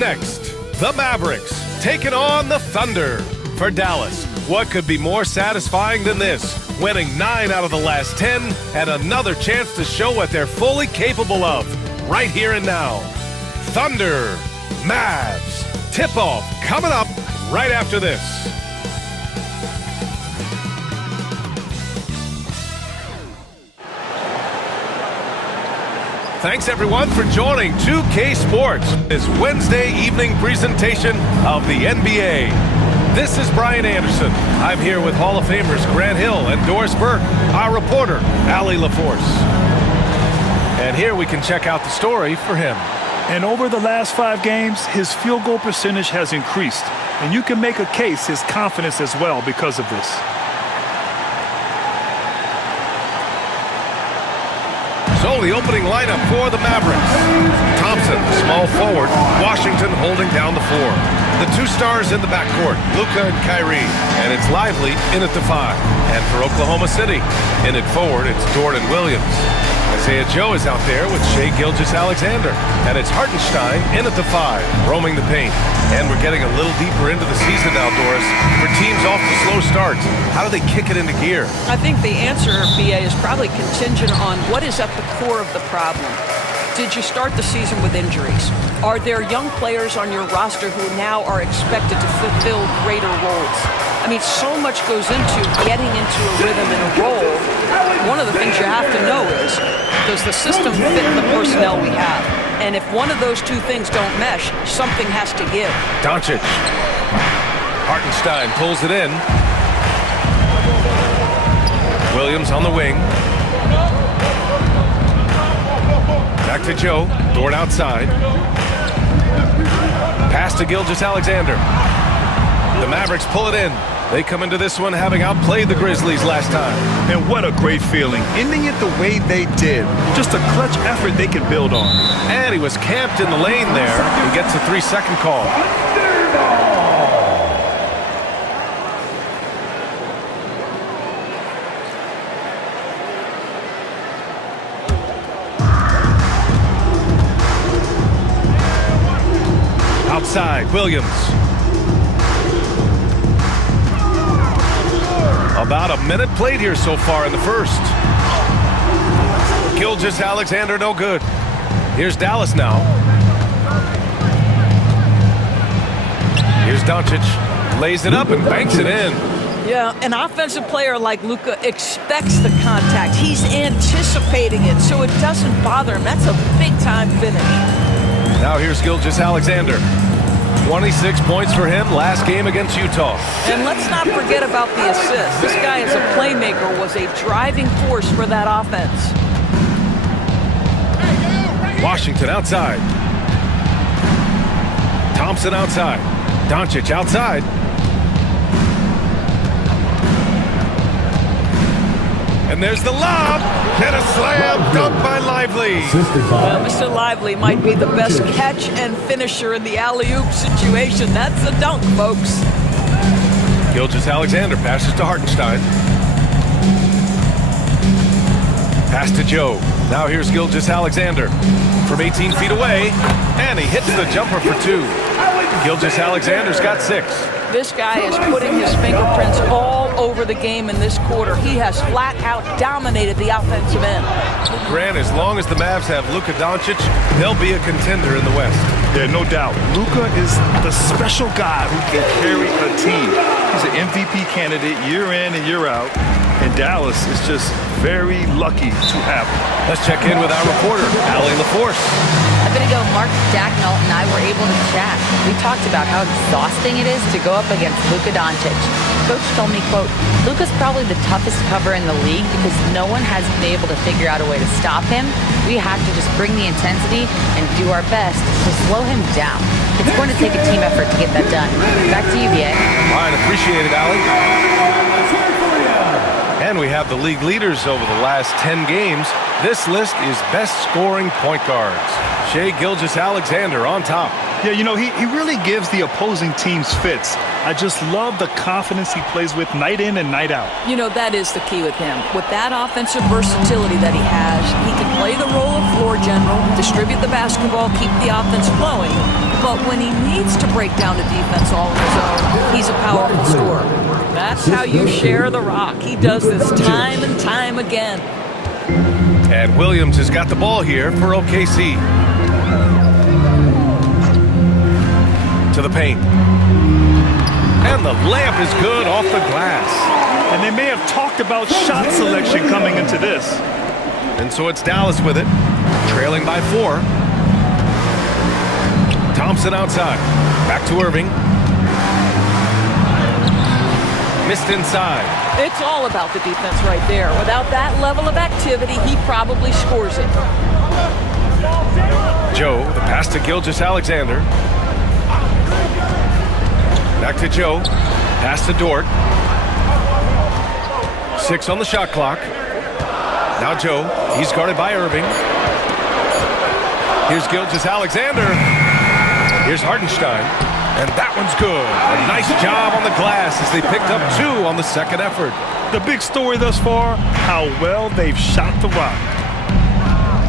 next, the Mavericks taking on the Thunder. For Dallas, what could be more satisfying than this? Winning 9 out of the last 10 and another chance to show what they're fully capable of right here and now. Thunder, Mavs. Tip-off coming up right after this. Thanks, everyone, for joining 2K Sports, this Wednesday evening presentation of the NBA. This is Brian Anderson. I'm here with Hall of Famers Grant Hill and Doris Burke, our reporter, Allie LaForce. And here we can check out the story for him. And over the last 5 games, his field goal percentage has increased. And you can make a case his confidence as well because of this. So the opening lineup for the Mavericks. Thompson, small forward. Washington holding down the floor. The 2 stars in the backcourt, Luka and Kyrie. And it's Lively in at the 5. And for Oklahoma City, in at forward, it's Jordan Williams. Isaiah Joe is out there with Shai Gilgeous-Alexander. And it's Hartenstein in at the 5, roaming the paint. And we're getting a little deeper into the season now, Doris. For teams off to slow starts, how do they kick it into gear? I think the answer, BA, is probably contingent on what is at the core of the problem. Did you start the season with injuries? Are there young players on your roster who now are expected to fulfill greater roles? I mean, so much goes into getting into a rhythm and a role. One of the things you have to know is, does the system fit the personnel we have? And if one of those 2 things don't mesh, something has to give. Doncic. Hartenstein pulls it in. Williams on the wing. Back to Joe. Dort outside. Pass to Gilgeous-Alexander. The Mavericks pull it in. They come into this one having outplayed the Grizzlies last time. And what a great feeling, ending it the way they did. Just a clutch effort they can build on. And he was camped in the lane there. He gets a 3-second call. Outside, Williams. About a minute played here so far in the first. Gilgeous-Alexander, no good. Here's Dallas now. Here's Doncic. Lays it up and banks it in. Yeah, an offensive player like Luka expects the contact. He's anticipating it, so it doesn't bother him. That's a big-time finish. Now here's Gilgeous-Alexander. 26 points for him last game against Utah. And let's not forget about the assist. This guy as a playmaker was a driving force for that offense. Washington outside. Thompson outside. Doncic outside. And there's the lob. And a slam dunk by Lively. Well, Mr. Lively might be the best catch and finisher in the alley-oop situation. That's a dunk, folks. Gilgeous-Alexander passes to Hartenstein. Pass to Joe. Now here's Gilgeous-Alexander from 18 feet away. And he hits the jumper for 2. Gilgeous-Alexander's got 6. This guy is putting his fingerprints all over the game in this quarter. He has flat out dominated the offensive end. Grant, as long as the Mavs have Luka Doncic, they'll be a contender in the West. Yeah, no doubt. Luka is the special guy who can carry a team. He's an MVP candidate year in and year out. And Dallas is just very lucky to have him. Let's check in with our reporter, Allie LaForce. A bit ago, Mark Dagnall and I were able to chat. We talked about how exhausting it is to go up against Luka Doncic. Coach told me, quote, Luka's probably the toughest cover in the league because no one has been able to figure out a way to stop him. We have to just bring the intensity and do our best to slow him down. It's going to take a team effort to get that done. Back to you, BA. All right, appreciate it, Allie. And we have the league leaders over the last 10 games. This list is best scoring point guards. Shai Gilgeous-Alexander on top. Yeah, you know, he really gives the opposing teams fits. I just love the confidence he plays with night in and night out. You know, that is the key with him. With that offensive versatility that he has, he can play the role of floor general, distribute the basketball, keep the offense flowing. But when he needs to break down the defense all on his own, he's a powerful scorer. That's how you share the rock. He does this time and time again. And Williams has got the ball here for OKC. To the paint. And the layup is good off the glass. And they may have talked about shot selection coming into this. And so it's Dallas with it, trailing by 4. Thompson outside. Back to Irving. Missed inside. It's all about the defense right there. Without that level of activity, he probably scores it. Joe, the pass to Gilgeous-Alexander. Back to Joe. Pass to Dort. 6 on the shot clock. Now Joe. He's guarded by Irving. Here's Gilgeous-Alexander. Here's Hartenstein. And that one's good. A nice job on the glass as they picked up 2 on the second effort. The big story thus far, how well they've shot the rock.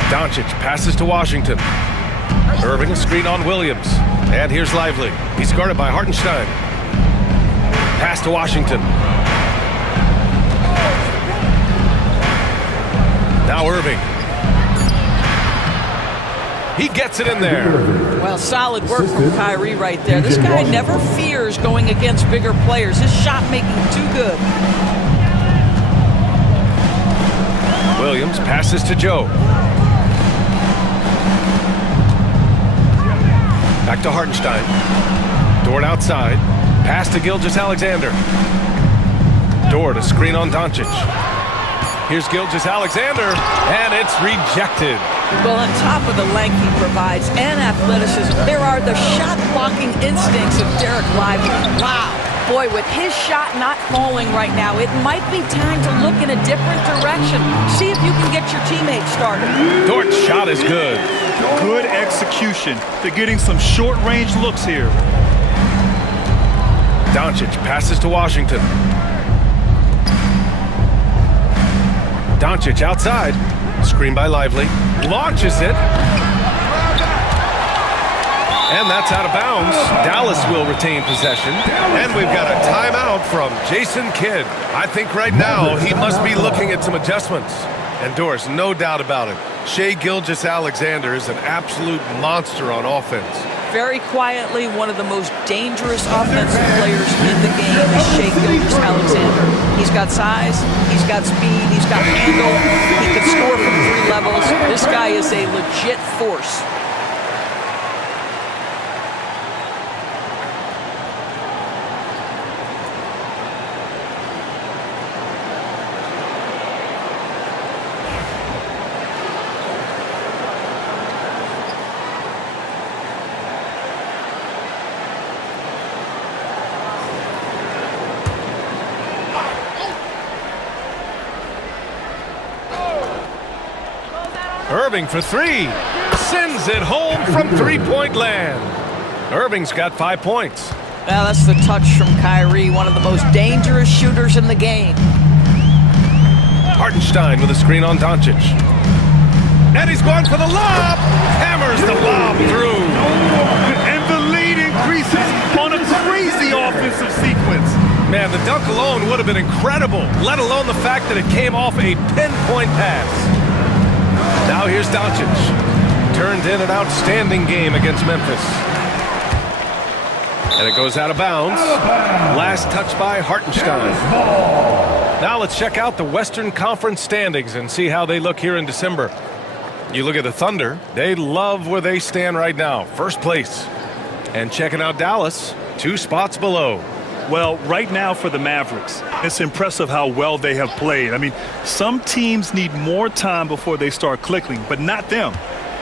Doncic passes to Washington. Irving a screen on Williams. And here's Lively. He's guarded by Hartenstein. Pass to Washington. Now Irving. He gets it in there. Well, solid work from Kyrie right there. This guy never fears going against bigger players. His shot making too good. Williams passes to Joe. Back to Hartenstein. Dort outside. Pass to Gilgeous-Alexander. Dort a screen on Doncic. Here's Gilgeous-Alexander, and it's rejected. Well, on top of the length he provides and athleticism, there are the shot-blocking instincts of Derek Lively. Wow. Boy, with his shot not falling right now, it might be time to look in a different direction. See if you can get your teammates started. Dort's shot is good. Good execution. They're getting some short-range looks here. Doncic passes to Washington. Doncic outside. Screen by Lively. Launches it. And that's out of bounds. Dallas will retain possession. And we've got a timeout from Jason Kidd. I think right now he must be looking at some adjustments. And Doris, no doubt about it, Shai Gilgeous-Alexander is an absolute monster on offense. Very quietly, one of the most dangerous offensive players in the game is Shai Gilgeous-Alexander. He's got size, he's got speed, he's got handle, he can score from 3 levels. This guy is a legit force. Irving for 3. Sends it home from 3-point land. Irving's got 5 points. Well, that's the touch from Kyrie, one of the most dangerous shooters in the game. Hartenstein with a screen on Doncic. And he's going for the lob. Hammers the lob through. And the lead increases on a crazy offensive sequence. Man, the dunk alone would have been incredible, let alone the fact that it came off a pinpoint pass. Now here's Doncic. Turned in an outstanding game against Memphis. And it goes out of bounds. Last touch by Hartenstein. Now let's check out the Western Conference standings and see how they look here in December. You look at the Thunder. They love where they stand right now. First place. And checking out Dallas, 2 spots below. Well, right now for the Mavericks, it's impressive how well they have played. I mean, some teams need more time before they start clicking, but not them.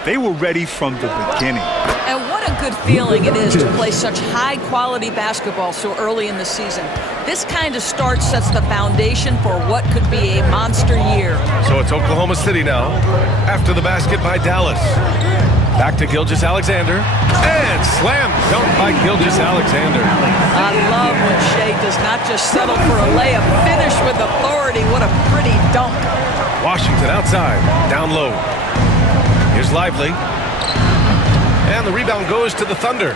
They were ready from the beginning. And what a good feeling it is to play such high-quality basketball so early in the season. This kind of start sets the foundation for what could be a monster year. So it's Oklahoma City now, after the basket by Dallas. Back to Gilgeous-Alexander. And slam dunk by Gilgeous-Alexander. I love when Shea does not just settle for a layup. Finish with authority. What a pretty dunk. Washington outside. Down low. Here's Lively. And the rebound goes to the Thunder.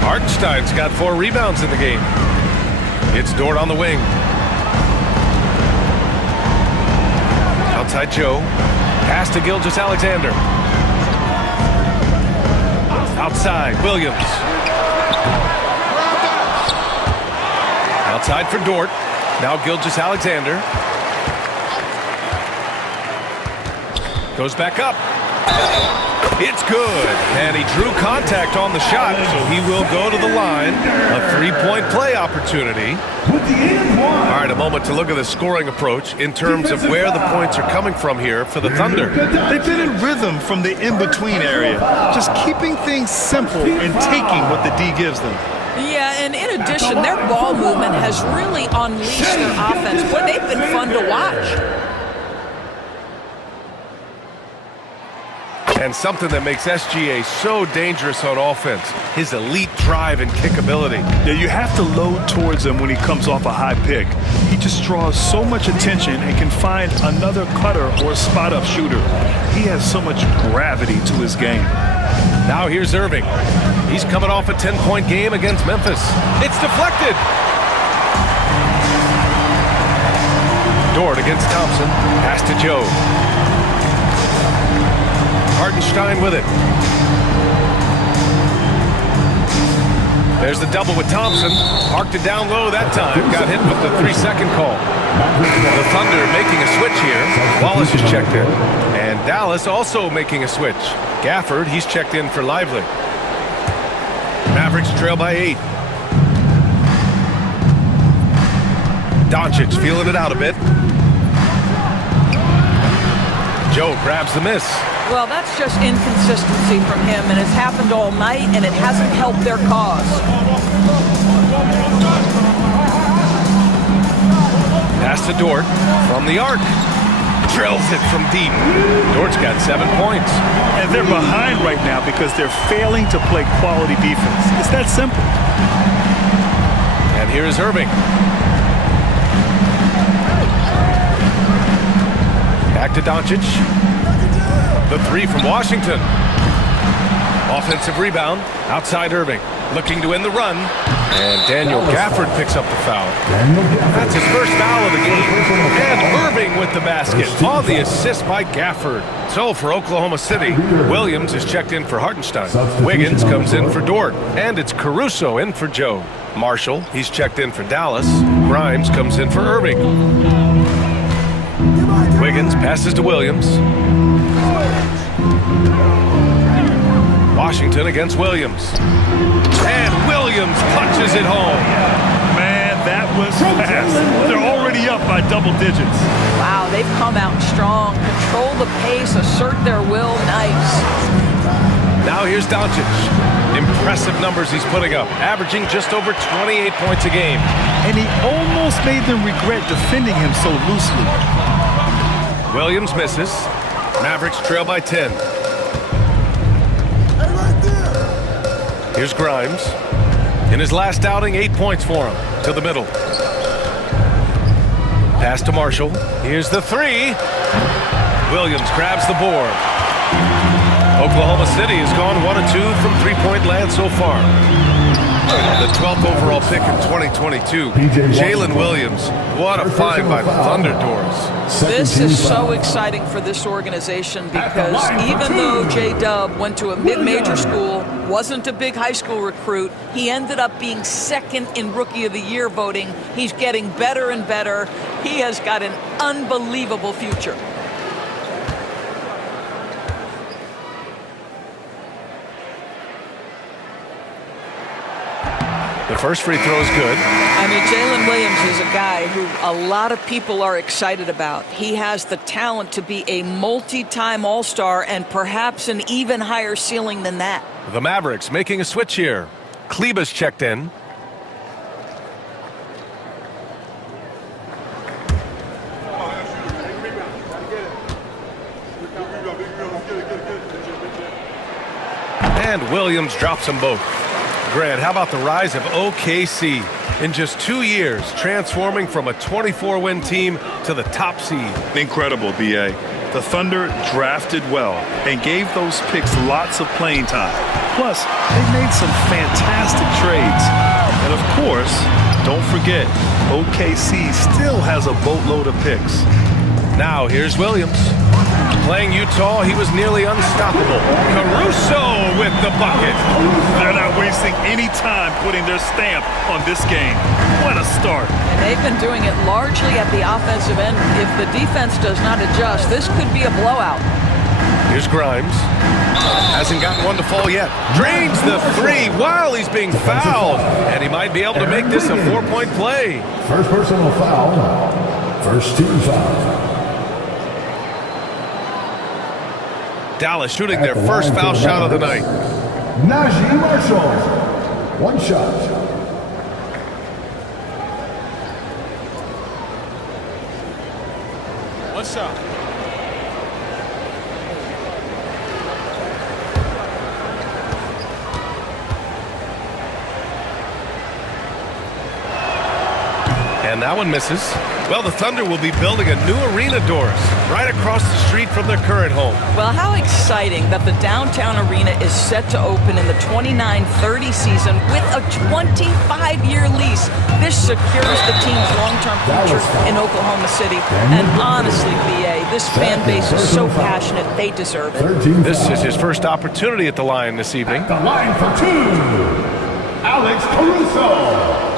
Hartenstein's got 4 rebounds in the game. It's Dort on the wing. Outside Joe. Pass to Gilgeous-Alexander. Outside, Williams. Outside for Dort. Now Gilgeous-Alexander. Goes back up. It's good. And he drew contact on the shot, so he will go to the line. A 3-point play opportunity. All right, a moment to look at the scoring approach in terms of where the points are coming from here for the Thunder. They've been in rhythm from the in-between area, just keeping things simple and taking what the D gives them. Yeah, and in addition, their ball movement has really unleashed their offense. Boy, they've been fun to watch. And something that makes SGA so dangerous on offense, his elite drive and kick ability. Yeah, you have to load towards him when he comes off a high pick. He just draws so much attention and can find another cutter or spot-up shooter. He has so much gravity to his game. Now here's Irving. He's coming off a 10-point game against Memphis. It's deflected. Dort against Thompson. Pass to Joe. Hartenstein with it. There's the double with Thompson. Parked it down low that time. Got hit with the 3-second call. The Thunder making a switch here. Wallace is checked in. And Dallas also making a switch. Gafford, he's checked in for Lively. Mavericks trail by 8. Doncic feeling it out a bit. Joe grabs the miss. Well, that's just inconsistency from him, and it's happened all night, and it hasn't helped their cause. Pass to Dort from the arc. Drills it from deep. Dort's got 7 points. And they're behind right now because they're failing to play quality defense. It's that simple. And here is Irving. Back to Doncic. The 3 from Washington. Offensive rebound. Outside Irving. Looking to end the run. And Daniel Gafford picks up the foul. That's his first foul of the game. And Irving with the basket on the assist by Gafford. So for Oklahoma City, Williams is checked in for Hartenstein. Wiggins comes in for Dort. And it's Caruso in for Joe. Marshall, he's checked in for Dallas. Grimes comes in for Irving. Wiggins passes to Williams. Washington against Williams. And Williams punches it home. Man, that was fast. They're already up by double digits. Wow, they've come out strong. Control the pace, assert their will. Nice. Now here's Doncic. Impressive numbers he's putting up, averaging just over 28 points a game. And he almost made them regret defending him so loosely. Williams misses. Mavericks trail by 10. Here's Grimes. In his last outing, 8 points for him. To the middle. Pass to Marshall. Here's the 3. Williams grabs the board. Oklahoma City has gone 1 of 2 from three-point land so far. The 12th overall pick in 2022. Jalen Williams. What a find by the Thunder Doors. This is so exciting for this organization because even though J-Dub went to a mid-major school, wasn't a big high school recruit, he ended up being second in Rookie of the Year voting. He's getting better and better. He has got an unbelievable future. The first free throw is good. I mean, Jalen Williams is a guy who a lot of people are excited about. He has the talent to be a multi-time All-Star and perhaps an even higher ceiling than that. The Mavericks making a switch here. Kleba's checked in. And Williams drops them both. Grant, how about the rise of OKC? In just 2 years, transforming from a 24-win team to the top seed. Incredible, B.A. The Thunder drafted well and gave those picks lots of playing time. Plus, they made some fantastic trades. And of course, don't forget, OKC still has a boatload of picks. Now here's Williams. Playing Utah, he was nearly unstoppable. Caruso with the bucket. They're not wasting any time putting their stamp on this game. What a start. And they've been doing it largely at the offensive end. If the defense does not adjust, this could be a blowout. Here's Grimes. Hasn't gotten one to fall yet. Drains the three while he's being fouled. And he might be able to make this a 4-point play. First personal foul. First team foul. Dallas shooting their first foul shot of the night. Najee Marshall. One shot. What's up? And that one misses. Well, the Thunder will be building a new arena, Doris, right across the street from their current home. Well, how exciting that the downtown arena is set to open in the 29-30 season with a 25-year lease. This secures the team's long-term future in Oklahoma City. And honestly, BA, this fan base is so passionate, they deserve it. This is his first opportunity at the line this evening. The line for two. Alex Caruso.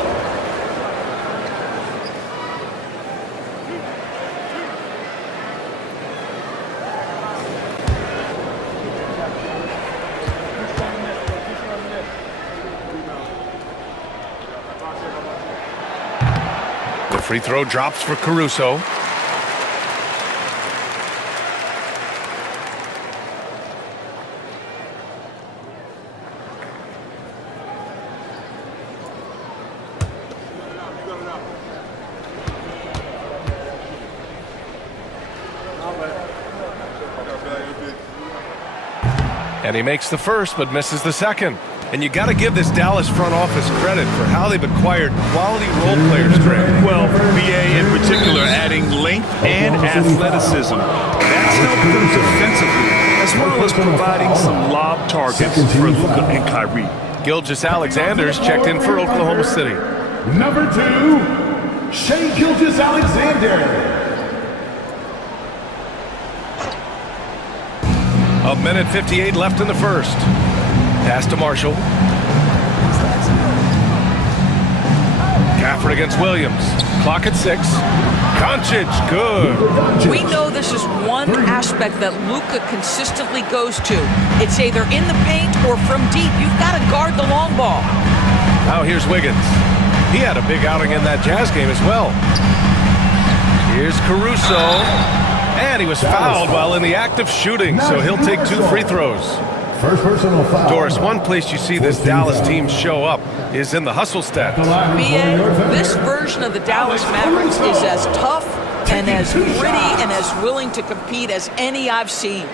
Free throw drops for Caruso. And he makes the first but misses the second. And you got to give this Dallas front office credit for how they've acquired quality role players, Grant. Well, BA in particular adding length and athleticism. That's helped them defensively, as well as providing some lob targets for Luka and Kyrie. Gilgeous-Alexander's checked in for Oklahoma City. Number 2, Shai Gilgeous-Alexander. A minute 58 left in the first. Pass to Marshall. Gafford against Williams. Clock at 6. Doncic, good. We know this is one aspect that Luka consistently goes to. It's either in the paint or from deep. You've got to guard the long ball. Now here's Wiggins. He had a big outing in that Jazz game as well. Here's Caruso. And he was fouled while in the act of shooting, so he'll take 2 free throws. First personal foul. Doris, one place you see this Dallas team show up is in the hustle stats. BA, this version of the Dallas Mavericks is as tough and as gritty and as willing to compete as any I've seen.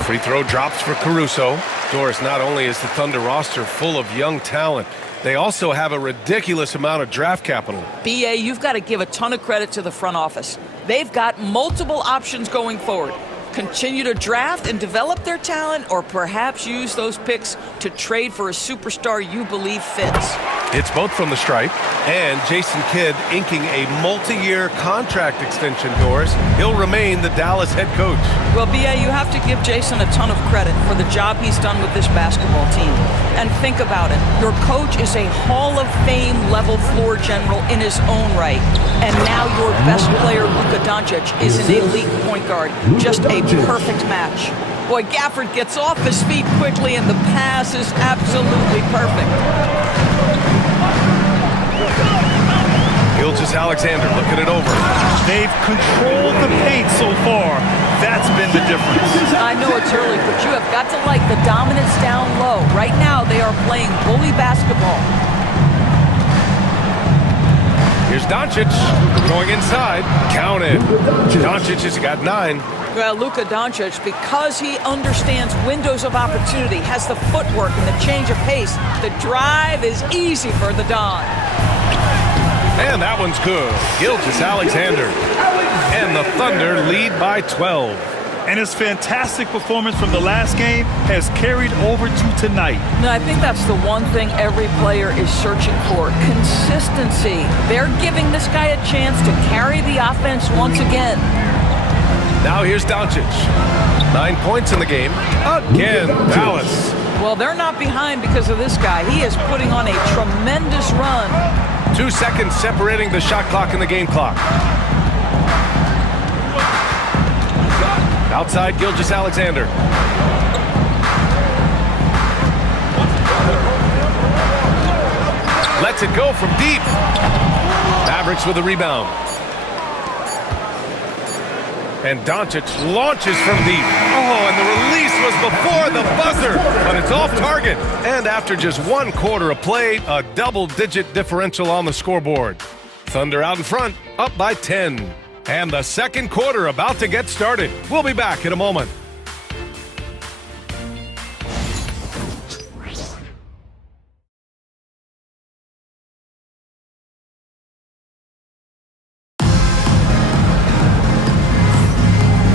Free throw drops for Caruso. Doris, not only is the Thunder roster full of young talent, they also have a ridiculous amount of draft capital. BA, you've got to give a ton of credit to the front office. They've got multiple options going forward. Continue to draft and develop their talent, or perhaps use those picks to trade for a superstar you believe fits. It's both from the stripe, and Jason Kidd inking a multi-year contract extension, Doris. He'll remain the Dallas head coach. Well, BA, you have to give Jason a ton of credit for the job he's done with this basketball team. And think about it. Your coach is a Hall of Fame level floor general in his own right. And now your best player, Luka Doncic, is an elite point guard. Just a perfect match. Boy, Gafford gets off his feet quickly, and the pass is absolutely perfect. Gilgeous-Alexander looking it over. They've controlled the paint so far. That's been the difference. I know it's early, but you have got to like the dominance down low. Right now, they are playing bully basketball. Here's Doncic going inside. Counted. Doncic has got 9. Well, Luka Doncic, because he understands windows of opportunity, has the footwork and the change of pace, the drive is easy for the Don. And that one's good. Gilgeous-Alexander. And the Thunder lead by 12. And his fantastic performance from the last game has carried over to tonight. No, I think that's the one thing every player is searching for, consistency. They're giving this guy a chance to carry the offense once again. Now here's Doncic. 9 points in the game. Again, Dallas. Well, they're not behind because of this guy. He is putting on a tremendous run. 2 seconds separating the shot clock and the game clock. Outside, Gilgeous-Alexander. Lets it go from deep. Mavericks with a rebound. And Doncic launches from deep. Oh, and the release was before the buzzer, but it's off target. And after just 1 quarter of play, a double-digit differential on the scoreboard. Thunder out in front, up by 10. And the second quarter about to get started. We'll be back in a moment.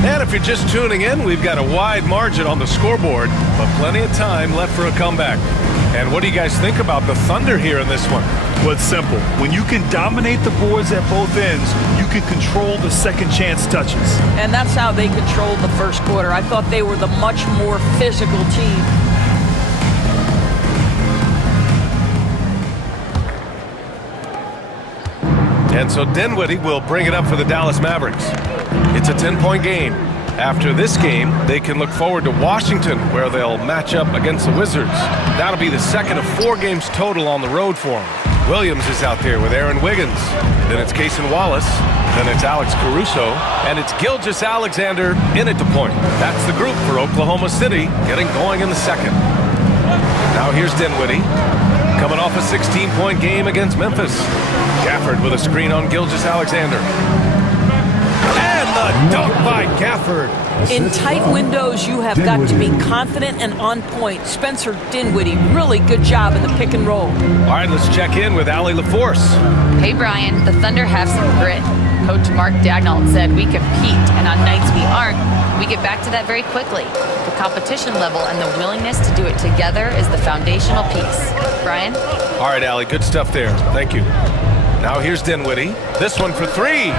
And if you're just tuning in, we've got a wide margin on the scoreboard, but plenty of time left for a comeback. And what do you guys think about the Thunder here in this one? Well, it's simple. When you can dominate the boards at both ends, you can control the second chance touches. And that's how they controlled the first quarter. I thought they were the much more physical team. And so Dinwiddie will bring it up for the Dallas Mavericks. It's a 10-point game. After this game, they can look forward to Washington, where they'll match up against the Wizards. That'll be the second of 4 games total on the road for them. Williams is out there with Aaron Wiggins. Then it's Cason Wallace. Then it's Alex Caruso. And it's Gilgeous-Alexander in at the point. That's the group for Oklahoma City, getting going in the second. Now here's Dinwiddie, coming off a 16-point game against Memphis. Gafford with a screen on Gilgeous-Alexander. And the dunk by Gafford. In tight windows, you have got to be confident and on point. Spencer Dinwiddie, really good job in the pick and roll. All right, let's check in with Allie LaForce. Hey, Brian, the Thunder have some grit. Coach Mark Daigneault said we compete, and on nights we aren't, we get back to that very quickly. The competition level and the willingness to do it together is the foundational piece. Brian? All right, Allie, good stuff there. Thank you. Now here's Dinwiddie. This one for 3.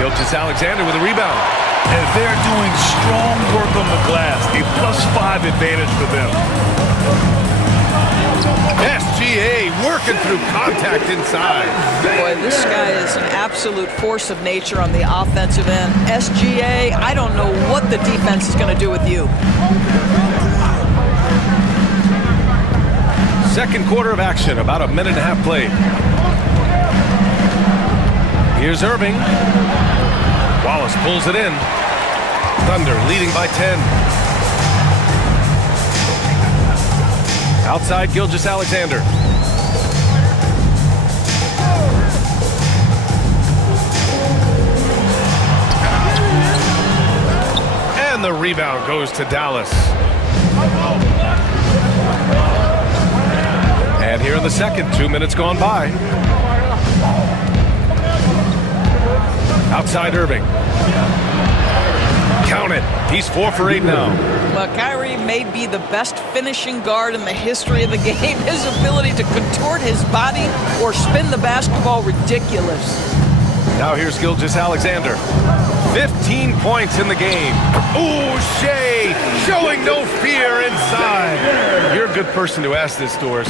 Gilgeous-Alexander with a rebound. And they're doing strong work on the glass. A +5 advantage for them. SGA working through contact inside. Boy, this guy is an absolute force of nature on the offensive end. SGA, I don't know what the defense is going to do with you. Second quarter of action, about a minute and a half played. Here's Irving. Wallace pulls it in. Thunder leading by 10. Outside, Gilgeous-Alexander. And the rebound goes to Dallas. And here in the second, 2 minutes gone by. Outside Irving. Count it. He's 4 for 8 now. Well, Kyrie may be the best finishing guard in the history of the game. His ability to contort his body or spin the basketball, ridiculous. Now here's Gilgeous-Alexander. 15 points in the game. Ooh, Shea showing no fear inside. You're a good person to ask this, Doris.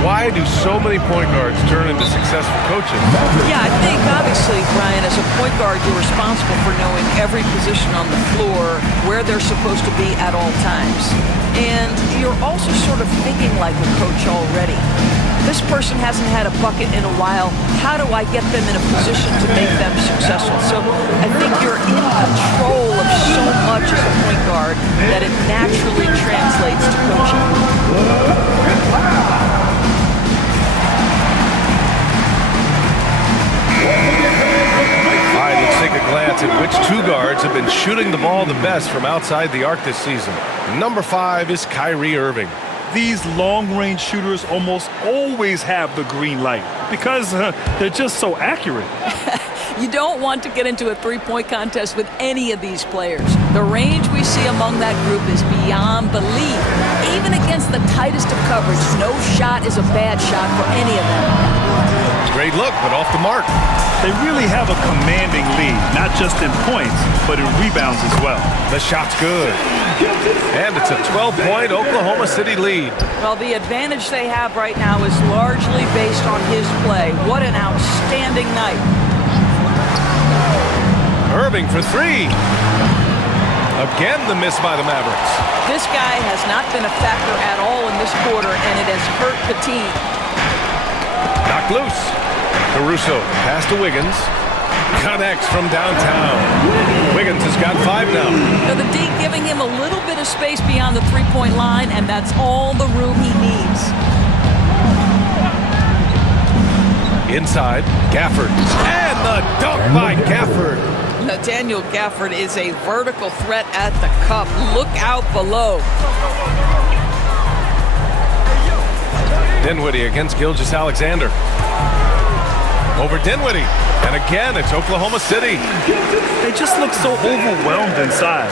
Why do so many point guards turn into successful coaches? Yeah, I think obviously, Brian, as a point guard, you're responsible for knowing every position on the floor, where they're supposed to be at all times. And you're also sort of thinking like a coach already. This person hasn't had a bucket in a while. How do I get them in a position to make them successful? So I think you're in control of so much as a point guard that it naturally translates to coaching. All right, let's take a glance at which two guards have been shooting the ball the best from outside the arc this season. Number 5 is Kyrie Irving. These long-range shooters almost always have the green light because they're just so accurate. You don't want to get into a three-point contest with any of these players. The range we see among that group is beyond belief. Even against the tightest of coverage, no shot is a bad shot for any of them. Great look, but off the mark. They really have a commanding lead, not just in points, but in rebounds as well. The shot's good. And it's a 12-point Oklahoma City lead. Well, the advantage they have right now is largely based on his play. What an outstanding night. Irving for 3. Again, the miss by the Mavericks. This guy has not been a factor at all in this quarter, and it has hurt the team. Knocked loose. Caruso, pass to Wiggins. Connects from downtown. Wiggins has got 5 now. So the D giving him a little bit of space beyond the three-point line, and that's all the room he needs. Inside, Gafford. And the dunk by Gafford. Nathaniel Gafford is a vertical threat at the cup. Look out below. Dinwiddie against Gilgeous-Alexander. Over Dinwiddie. And again, it's Oklahoma City. They just look so overwhelmed inside.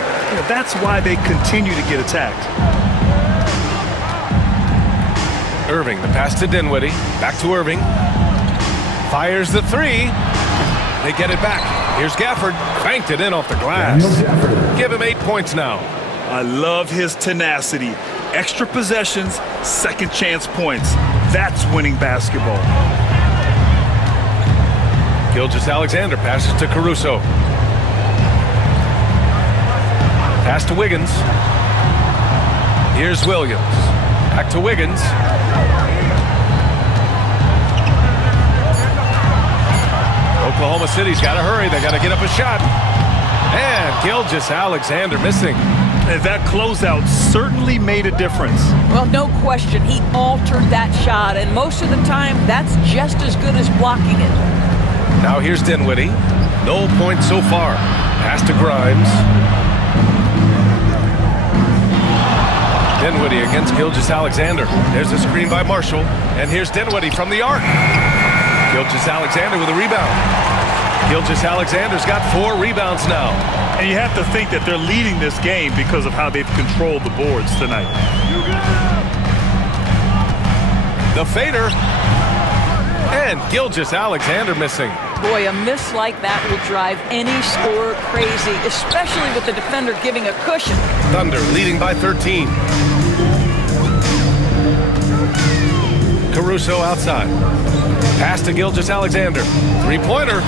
That's why they continue to get attacked. Irving, the pass to Dinwiddie. Back to Irving. Fires the 3. They get it back. Here's Gafford. Banked it in off the glass. Give him 8 points now. I love his tenacity. Extra possessions, second chance points. That's winning basketball. Gilgeous-Alexander passes to Caruso. Pass to Wiggins. Here's Williams. Back to Wiggins. Oklahoma City's got to hurry. They got to get up a shot. And Gilgeous-Alexander missing. And that closeout certainly made a difference. Well, no question. He altered that shot, and most of the time, that's just as good as blocking it. Now here's Dinwiddie. No points so far. Pass to Grimes. Dinwiddie against Gilgeous-Alexander. There's a screen by Marshall. And here's Dinwiddie from the arc. Gilgeous-Alexander with a rebound. Gilgeous-Alexander's got 4 rebounds now. And you have to think that they're leading this game because of how they've controlled the boards tonight. The fader. And Gilgeous-Alexander missing. Boy, a miss like that will drive any scorer crazy, especially with the defender giving a cushion. Thunder leading by 13. Caruso outside. Pass to Gilgeous-Alexander. 3-pointer.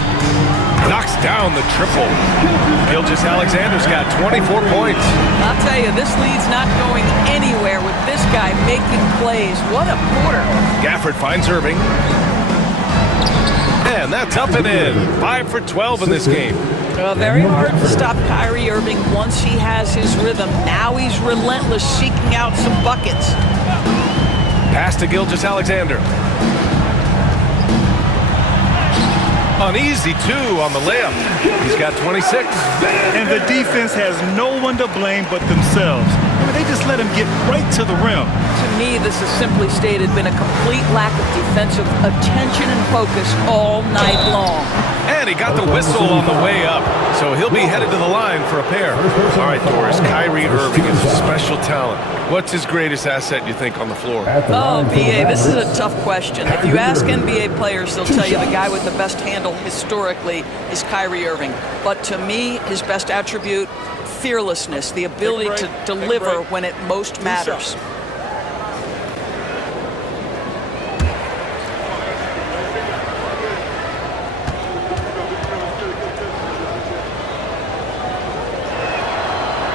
Knocks down the triple. Gilgeous-Alexander's got 24 points. I'll tell you, this lead's not going anywhere with this guy making plays. What a quarter. Gafford finds Irving. And that's up and in. 5 for 12 in this game. Well, very hard to stop Kyrie Irving once he has his rhythm. Now he's relentless, seeking out some buckets. Pass to Gilgeous-Alexander. An easy 2 on the layup. He's got 26. And the defense has no one to blame but themselves. I mean, they just let him get right to the rim. To me, this has simply stated been a complete lack of defensive attention and focus all night long. And he got the whistle on the way up, so he'll be headed to the line for a pair. All right, Doris, Kyrie Irving is a special talent. What's his greatest asset, you think, on the floor? Oh, B.A., this is a tough question. If you ask NBA players, they'll tell you the guy with the best handle historically is Kyrie Irving. But to me, his best attribute, fearlessness, the ability to deliver when it most matters.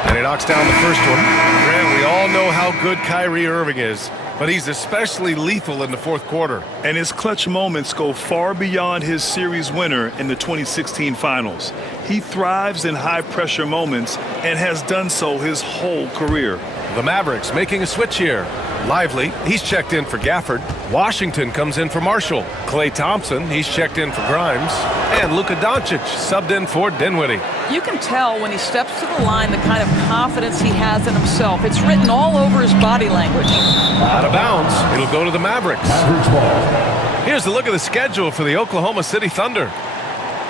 And he knocks down the first one. Grant, we all know how good Kyrie Irving is, but he's especially lethal in the fourth quarter. And his clutch moments go far beyond his series winner in the 2016 finals. He thrives in high-pressure moments and has done so his whole career. The Mavericks making a switch here. Lively, he's checked in for Gafford. Washington comes in for Marshall. Klay Thompson, he's checked in for Grimes. And Luka Doncic subbed in for Dinwiddie. You can tell when he steps to the line the kind of confidence he has in himself. It's written all over his body language. Out of bounds, it'll go to the Mavericks. Here's a look at the schedule for the Oklahoma City Thunder.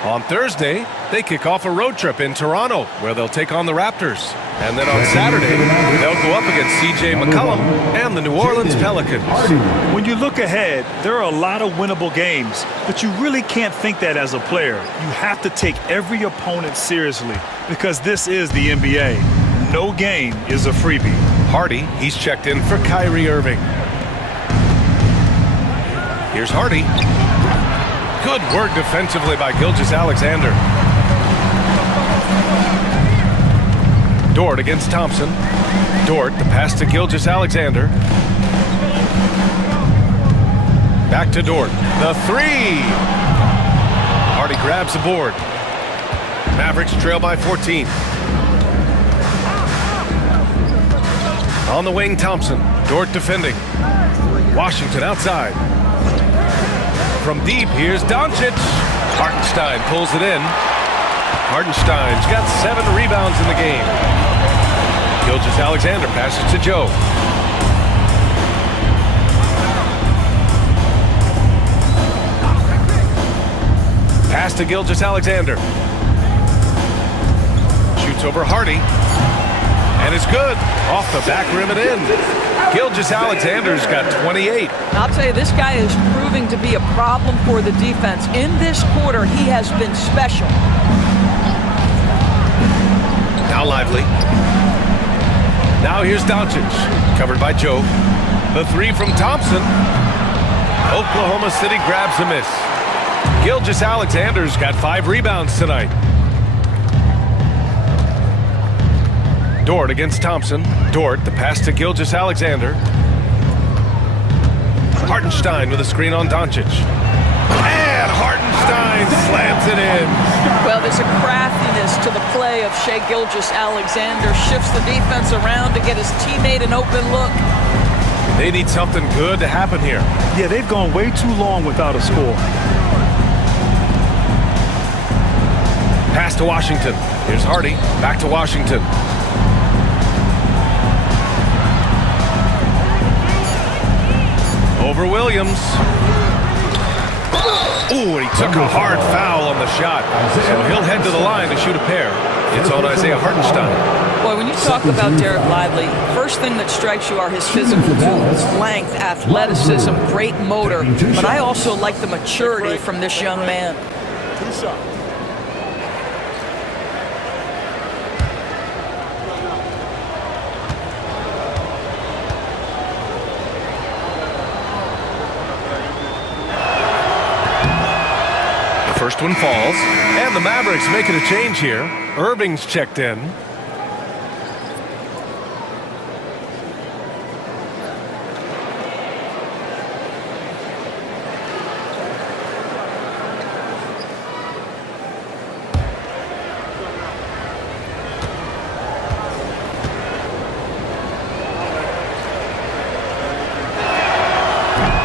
On Thursday, they kick off a road trip in Toronto, where they'll take on the Raptors. And then on Saturday, they'll go up against C.J. McCollum and the New Orleans Pelicans. When you look ahead, there are a lot of winnable games, but you really can't think that as a player. You have to take every opponent seriously, because this is the NBA. No game is a freebie. Hardy, he's checked in for Kyrie Irving. Here's Hardy. Good work defensively by Gilgeous-Alexander. Dort against Thompson. Dort, the pass to Gilgeous-Alexander. Back to Dort. The three. Hardy grabs the board. Mavericks trail by 14. On the wing, Thompson. Dort defending. Washington outside. From deep, here's Doncic. Hartenstein pulls it in. Hartenstein's got 7 rebounds in the game. Gilgeous-Alexander passes to Joe. Pass to Gilgeous-Alexander. Shoots over Hardy. And it's good. Off the back rim and in. Gilgeous-Alexander's got 28. I'll tell you, this guy is proving to be a problem for the defense. In this quarter, he has been special. Now Lively. Now here's Doncic. Covered by Joe. The three from Thompson. Oklahoma City grabs a miss. Gilgeous-Alexander's got 5 rebounds tonight. Dort against Thompson. Dort, the pass to Gilgeous-Alexander. Hartenstein with a screen on Doncic. And Hartenstein slams it in. Well, there's a craftiness to the play of Shai Gilgeous-Alexander. Shifts the defense around to get his teammate an open look. They need something good to happen here. Yeah, they've gone way too long without a score. Pass to Washington. Here's Hardy. Back to Washington. Over Williams. Ooh, and he took a hard foul on the shot. So he'll head to the line to shoot a pair. It's on Isaiah Hartenstein. Boy, when you talk about Derek Lively, first thing that strikes you are his physical tools, length, athleticism, great motor. But I also like the maturity from this young man. First one falls, and the Mavericks making a change here. Irving's checked in.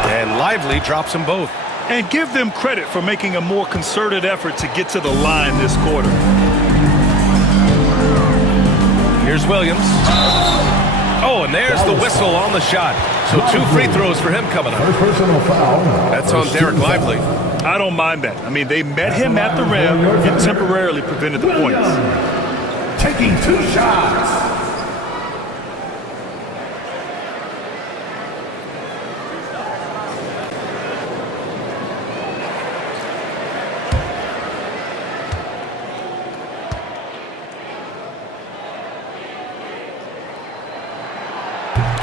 And Lively drops them both. And give them credit for making a more concerted effort to get to the line this quarter. Here's Williams. Oh, and there's the whistle on the shot. So 2 free throws for him coming up. That's on Derek Lively. I don't mind that. I mean, they met him at the rim and temporarily prevented the points. Taking 2 shots.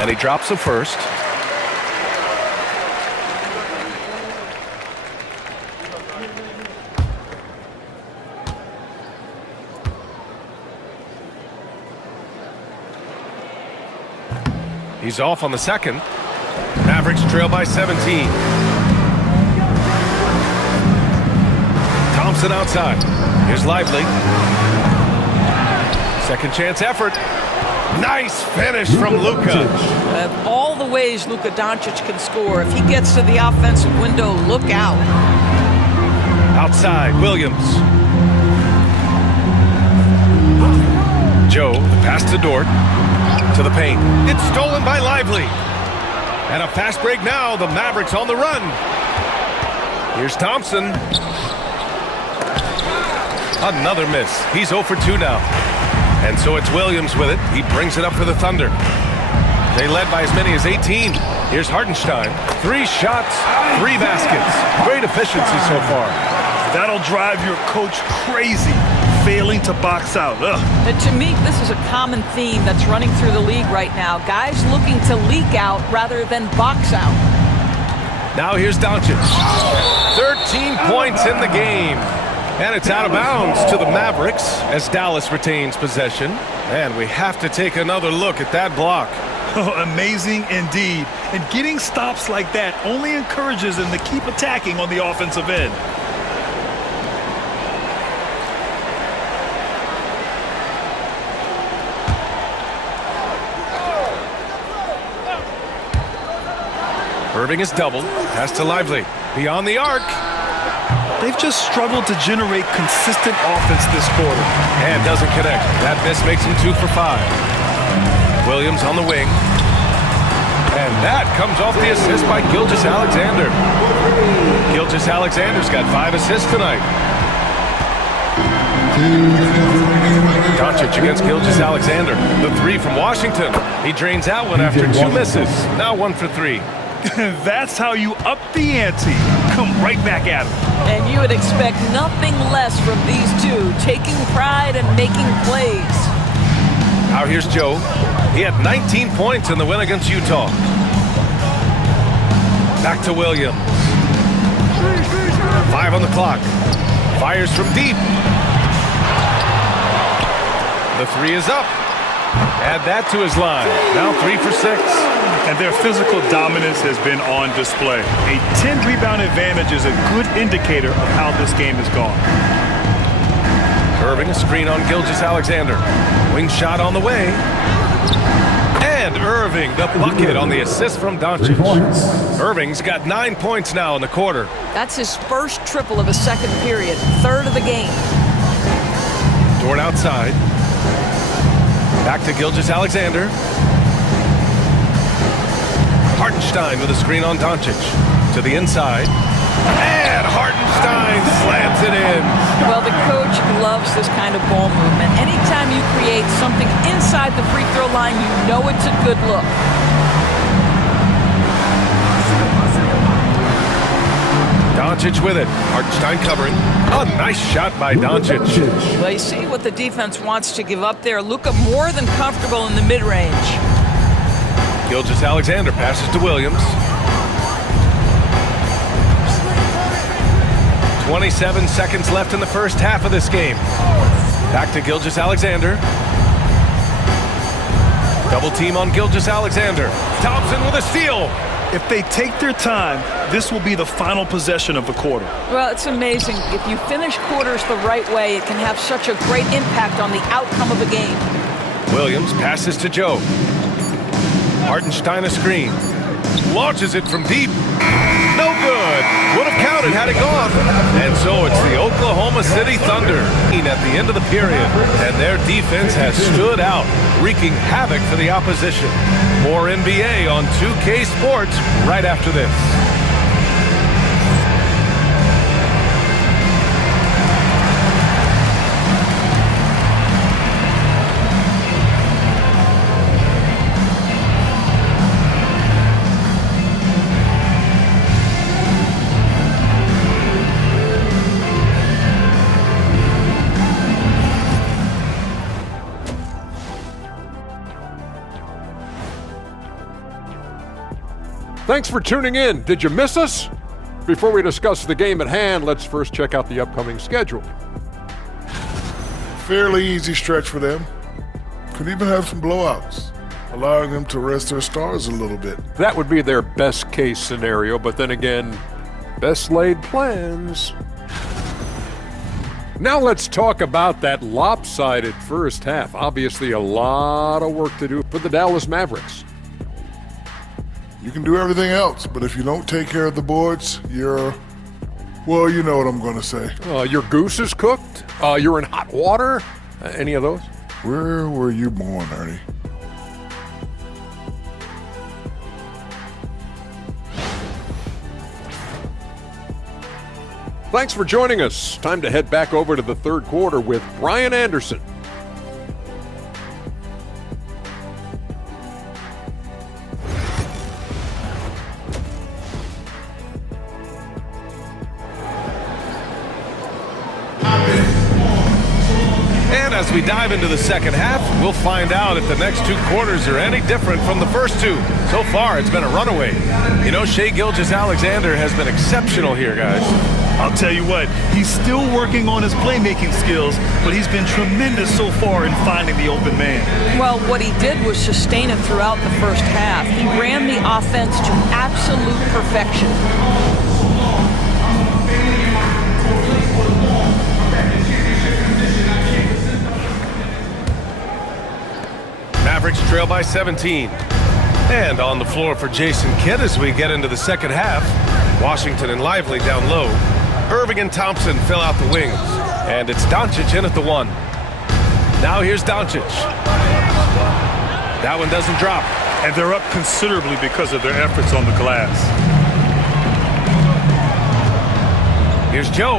And he drops the first. He's off on the second. Mavericks trail by 17. Thompson outside. Here's Lively. Second chance effort. Nice finish from Luka. Of all the ways Luka Doncic can score, if he gets to the offensive window, look out. Outside, Williams. Joe, the pass to Dort. To the paint. It's stolen by Lively. And a fast break now. The Mavericks on the run. Here's Thompson. Another miss. He's 0 for 2 now. And so it's Williams with it. He brings it up for the Thunder. They led by as many as 18. Here's Hartenstein. 3 shots, 3 baskets. Great efficiency so far. That'll drive your coach crazy, failing to box out. And to me, this is a common theme that's running through the league right now. Guys looking to leak out rather than box out. Now here's Doncic. 13 points in the game. And it's out of bounds to the Mavericks as Dallas retains possession. And we have to take another look at that block. Oh, amazing indeed. And getting stops like that only encourages them to keep attacking on the offensive end. Irving is doubled. Pass to Lively. Beyond the arc. They've just struggled to generate consistent offense this quarter. And doesn't connect. That miss makes him 2 for 5. Williams on the wing. And that comes off the assist by Gilgeous-Alexander. Gilgeous-Alexander's got 5 assists tonight. Doncic against Gilgeous-Alexander. The 3 from Washington. He drains that one after 2 misses. Now 1 for 3. That's how you up the ante. Come right back at him. And you would expect nothing less from these two, taking pride and making plays. Now here's Joe. He had 19 points in the win against Utah. Back to Williams. 5 on the clock. Fires from deep. The 3 is up. Add that to his line. Now 3 for 6. And their physical dominance has been on display. A 10-rebound advantage is a good indicator of how this game has gone. Irving, a screen on Gilgeous-Alexander. Wing shot on the way. And Irving, the bucket on the assist from Doncic. Irving's got 9 points now in the quarter. That's his first triple of a second period, 3rd of the game. Dort outside. Back to Gilgeous-Alexander. Hartenstein with a screen on Doncic. To the inside. And Hartenstein slams it in. Well, the coach loves this kind of ball movement. Anytime you create something inside the free throw line, you know it's a good look. Doncic with it. Hartenstein covering. A nice shot by Doncic. Well, you see what the defense wants to give up there. Luka more than comfortable in the mid-range. Gilgeous-Alexander passes to Williams. 27 seconds left in the first half of this game. Back to Gilgeous-Alexander. Double team on Gilgeous-Alexander. Thompson with a steal. If they take their time, this will be the final possession of the quarter. Well, it's amazing. If you finish quarters the right way, it can have such a great impact on the outcome of a game. Williams passes to Joe. Hartenstein a screen. Launches it from deep. No good. Would have counted had it gone. And so it's the Oklahoma City Thunder at the end of the period. And their defense has stood out, wreaking havoc for the opposition. More NBA on 2K Sports right after this. Thanks for tuning in. Did you miss us? Before we discuss the game at hand, let's first check out the upcoming schedule. Fairly easy stretch for them. Could even have some blowouts, allowing them to rest their stars a little bit. That would be their best case scenario, but then again, best laid plans. Now let's talk about that lopsided first half. Obviously a lot of work to do for the Dallas Mavericks. You can do everything else, but if you don't take care of the boards, well, you know what I'm going to say. Your goose is cooked? You're in hot water? Any of those? Where were you born, Ernie? Thanks for joining us. Time to head back over to the third quarter with Brian Anderson. And as we dive into the second half, we'll find out if the next two quarters are any different from the first two. So far, it's been a runaway. You know, Shai Gilgeous-Alexander has been exceptional here, guys. I'll tell you what, he's still working on his playmaking skills, but he's been tremendous so far in finding the open man. Well, what he did was sustain it throughout the first half. He ran the offense to absolute perfection. Mavericks trail by 17. And on the floor for Jason Kidd as we get into the second half. Washington and Lively down low. Irving and Thompson fill out the wings. And it's Doncic in at the one. Now here's Doncic. That one doesn't drop. And they're up considerably because of their efforts on the glass. Here's Joe.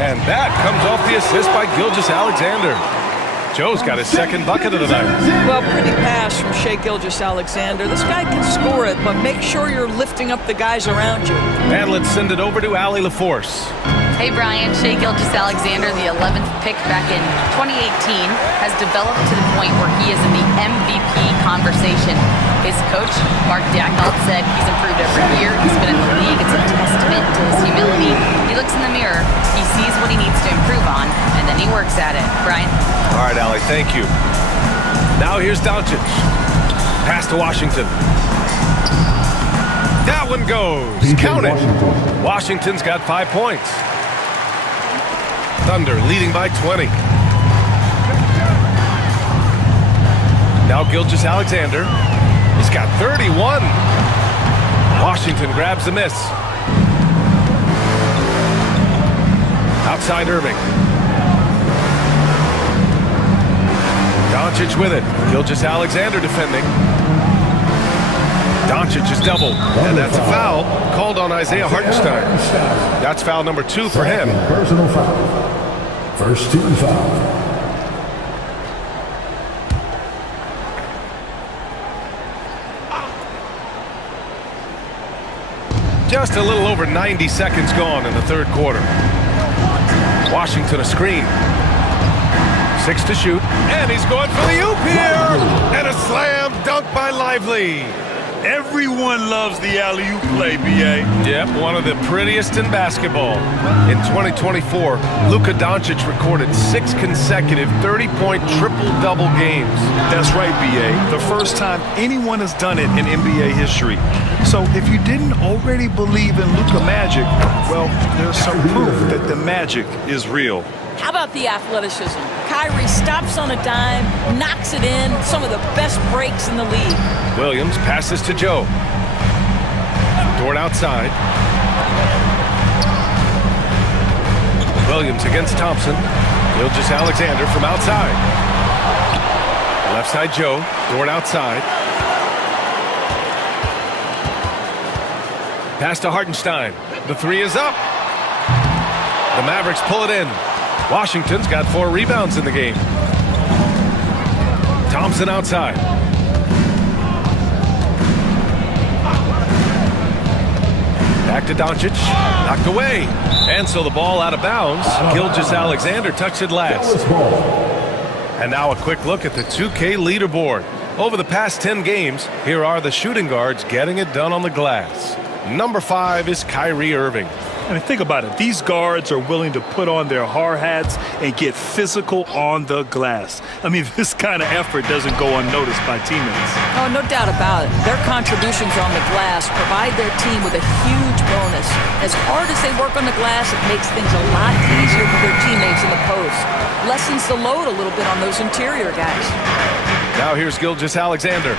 And that comes off the assist by Gilgeous-Alexander. Joe's got his second bucket of the night. Well, pretty pass from Shai Gilgeous-Alexander. This guy can score it, but make sure you're lifting up the guys around you. And let's send it over to Allie LaForce. Hey, Brian, Shai Gilgeous-Alexander, the 11th pick back in 2018, has developed to the point where he is in the MVP conversation. His coach, Mark Daigneault, said he's improved every year. He's been in the league. It's a testament to his humility. He looks in the mirror, he sees what he needs to improve on, and then he works at it. Brian? All right, Allie, thank you. Now here's Doncic. Pass to Washington. That one goes. Count it. Washington's got 5 points. Thunder leading by 20. Now Gilgeous-Alexander. He's got 31. Washington grabs the miss. Outside Irving. Doncic with it. Gilgeous-Alexander defending. Doncic is doubled. And that's a foul called on Isaiah Hartenstein. That's foul number 2 for him. Personal foul. First team foul. Just a little over 90 seconds gone in the third quarter. Washington a screen. 6 to shoot. And he's going for the oop here. And a slam dunk by Lively. Everyone loves the alley-oop play, B.A. Yep, one of the prettiest in basketball. In 2024, Luka Doncic recorded 6 consecutive 30-point triple-double games. That's right, B.A. The first time anyone has done it in NBA history. So if you didn't already believe in Luka magic, well, there's some proof that the magic is real. How about the athleticism? Kyrie stops on a dime, knocks it in, some of the best breaks in the league. Williams passes to Joe. Dort outside. Williams against Thompson. Gilgeous-Alexander from outside. Left side Joe. Dort outside. Pass to Hartenstein. The 3 is up. The Mavericks pull it in. Washington's got 4 rebounds in the game. Thompson outside. Back to Doncic. Knocked away. And so the ball out of bounds. Gilgeous-Alexander touched it last. And now a quick look at the 2K leaderboard. Over the past 10 games, here are the shooting guards getting it done on the glass. Number 5 is Kyrie Irving. I mean, think about it. These guards are willing to put on their hard hats and get physical on the glass. I mean, this kind of effort doesn't go unnoticed by teammates. Oh, no doubt about it. Their contributions on the glass provide their team with a huge bonus. As hard as they work on the glass, it makes things a lot easier for their teammates in the post. Lessens the load a little bit on those interior guys. Now here's Gilgeous-Alexander.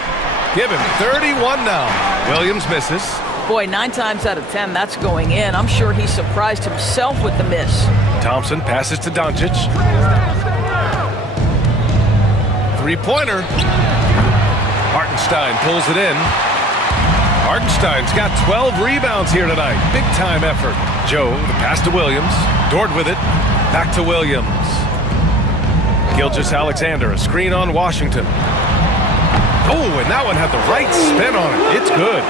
Give him 31 now. Williams misses. Boy, 9 times out of 10, that's going in. I'm sure he surprised himself with the miss. Thompson passes to Doncic. Three-pointer. Hartenstein pulls it in. Hartenstein's got 12 rebounds here tonight. Big-time effort. Joe, the pass to Williams. Dort with it. Back to Williams. Gilgeous-Alexander, a screen on Washington. Oh, and that one had the right spin on it. It's good.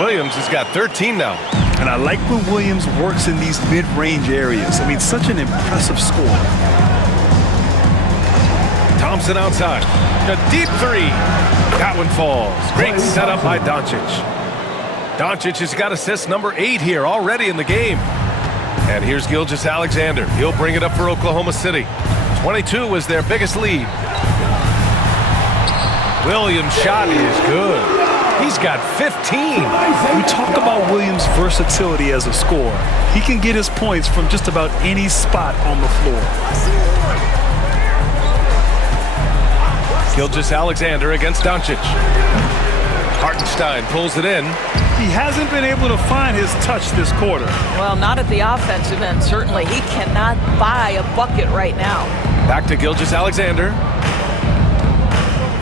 Williams has got 13 now. And I like when Williams works in these mid-range areas. I mean, such an impressive score. Thompson outside. A deep three. That one falls. Great setup by Doncic. Doncic has got assist number 8 here already in the game. And here's Gilgeous-Alexander. He'll bring it up for Oklahoma City. 22 was their biggest lead. Williams' shot is good. He's got 15. We talk about Williams' versatility as a scorer. He can get his points from just about any spot on the floor. Gilgeous-Alexander against Doncic. Hartenstein pulls it in. He hasn't been able to find his touch this quarter. Well, not at the offensive end, certainly. He cannot buy a bucket right now. Back to Gilgeous-Alexander.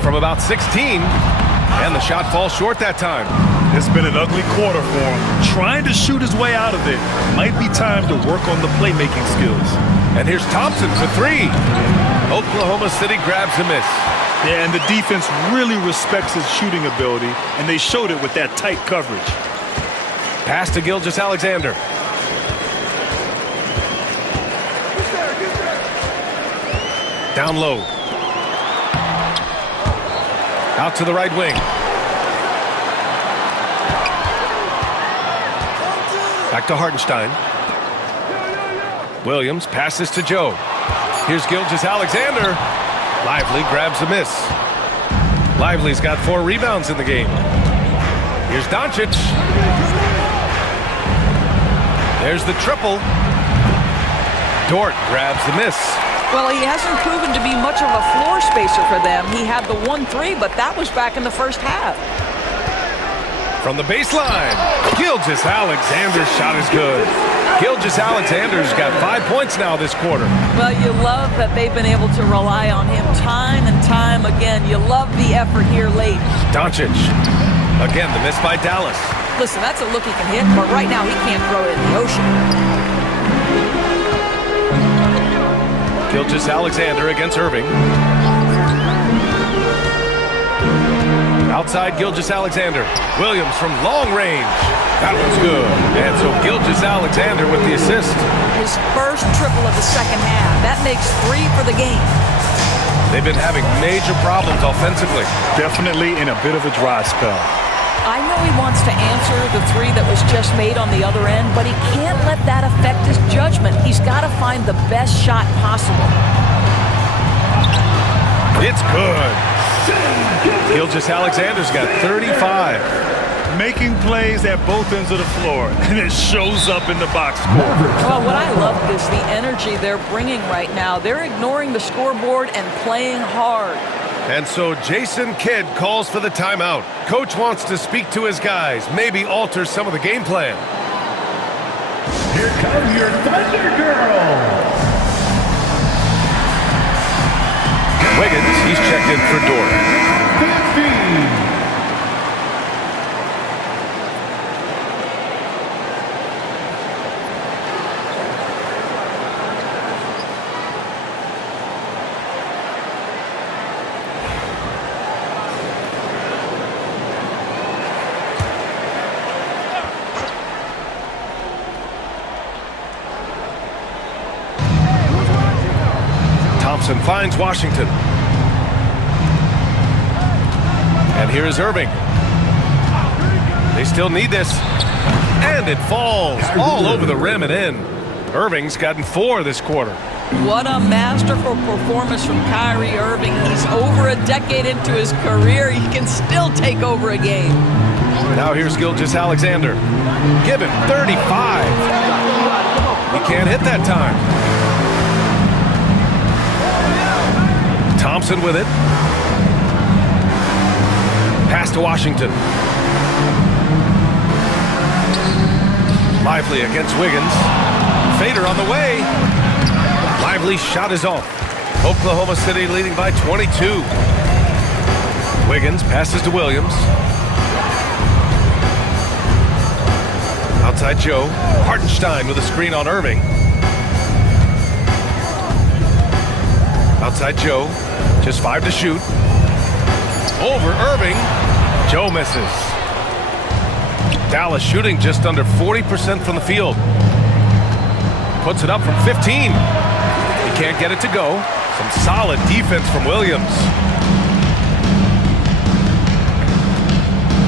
From about 16. And the shot falls short that time. It's been an ugly quarter for him. Trying to shoot his way out of it. Might be time to work on the playmaking skills. And here's Thompson for 3. Oklahoma City grabs a miss. Yeah, and the defense really respects his shooting ability, and they showed it with that tight coverage. Pass to Gilgeous-Alexander. Down low. Out to the right wing. Back to Hartenstein. Williams passes to Joe. Here's Gilgeous-Alexander. Lively grabs a miss. Lively's got 4 rebounds in the game. Here's Doncic. There's the triple. Dort grabs the miss. Well, he hasn't proven to be much of a floor spacer for them. He had the 1-3, but that was back in the first half. From the baseline, Gilgeous-Alexander's shot is good. Gilgeous-Alexander's got 5 points now this quarter. Well, you love that they've been able to rely on him time and time again. You love the effort here late. Doncic. Again, the miss by Dallas. Listen, that's a look he can hit, but right now he can't throw it in the ocean. Gilgeous-Alexander against Irving. Outside Gilgeous-Alexander. Williams from long range. That one's good. And so Gilgeous-Alexander with the assist. His first triple of the second half. That makes 3 for the game. They've been having major problems offensively. Definitely in a bit of a dry spell. I know he wants to answer the 3 that was just made on the other end, but he can't let that affect his judgment. He's got to find the best shot possible. It's good. Gilgeous-Alexander's got 35. Making plays at both ends of the floor, and it shows up in the box score. Well, what I love is the energy they're bringing right now. They're ignoring the scoreboard and playing hard. And so Jason Kidd calls for the timeout. Coach wants to speak to his guys, maybe alter some of the game plan. Here comes your Thunder Girl. Wiggins, he's checked in for Dort. 15. Thompson finds Washington. And here is Irving. They still need this. And it falls all over the rim and in. Irving's gotten 4 this quarter. What a masterful performance from Kyrie Irving. He's over a decade into his career. He can still take over a game. Now here's Gilgeous-Alexander. Give him 35. He can't hit that time. Thompson with it. Pass to Washington. Lively against Wiggins. Fader on the way. Lively shot is off. Oklahoma City leading by 22. Wiggins passes to Williams. Outside Joe. Hartenstein with a screen on Irving. Outside Joe. Just 5 to shoot. Over Irving. Joe misses. Dallas shooting just under 40% from the field. Puts it up from 15. He can't get it to go. Some solid defense from Williams.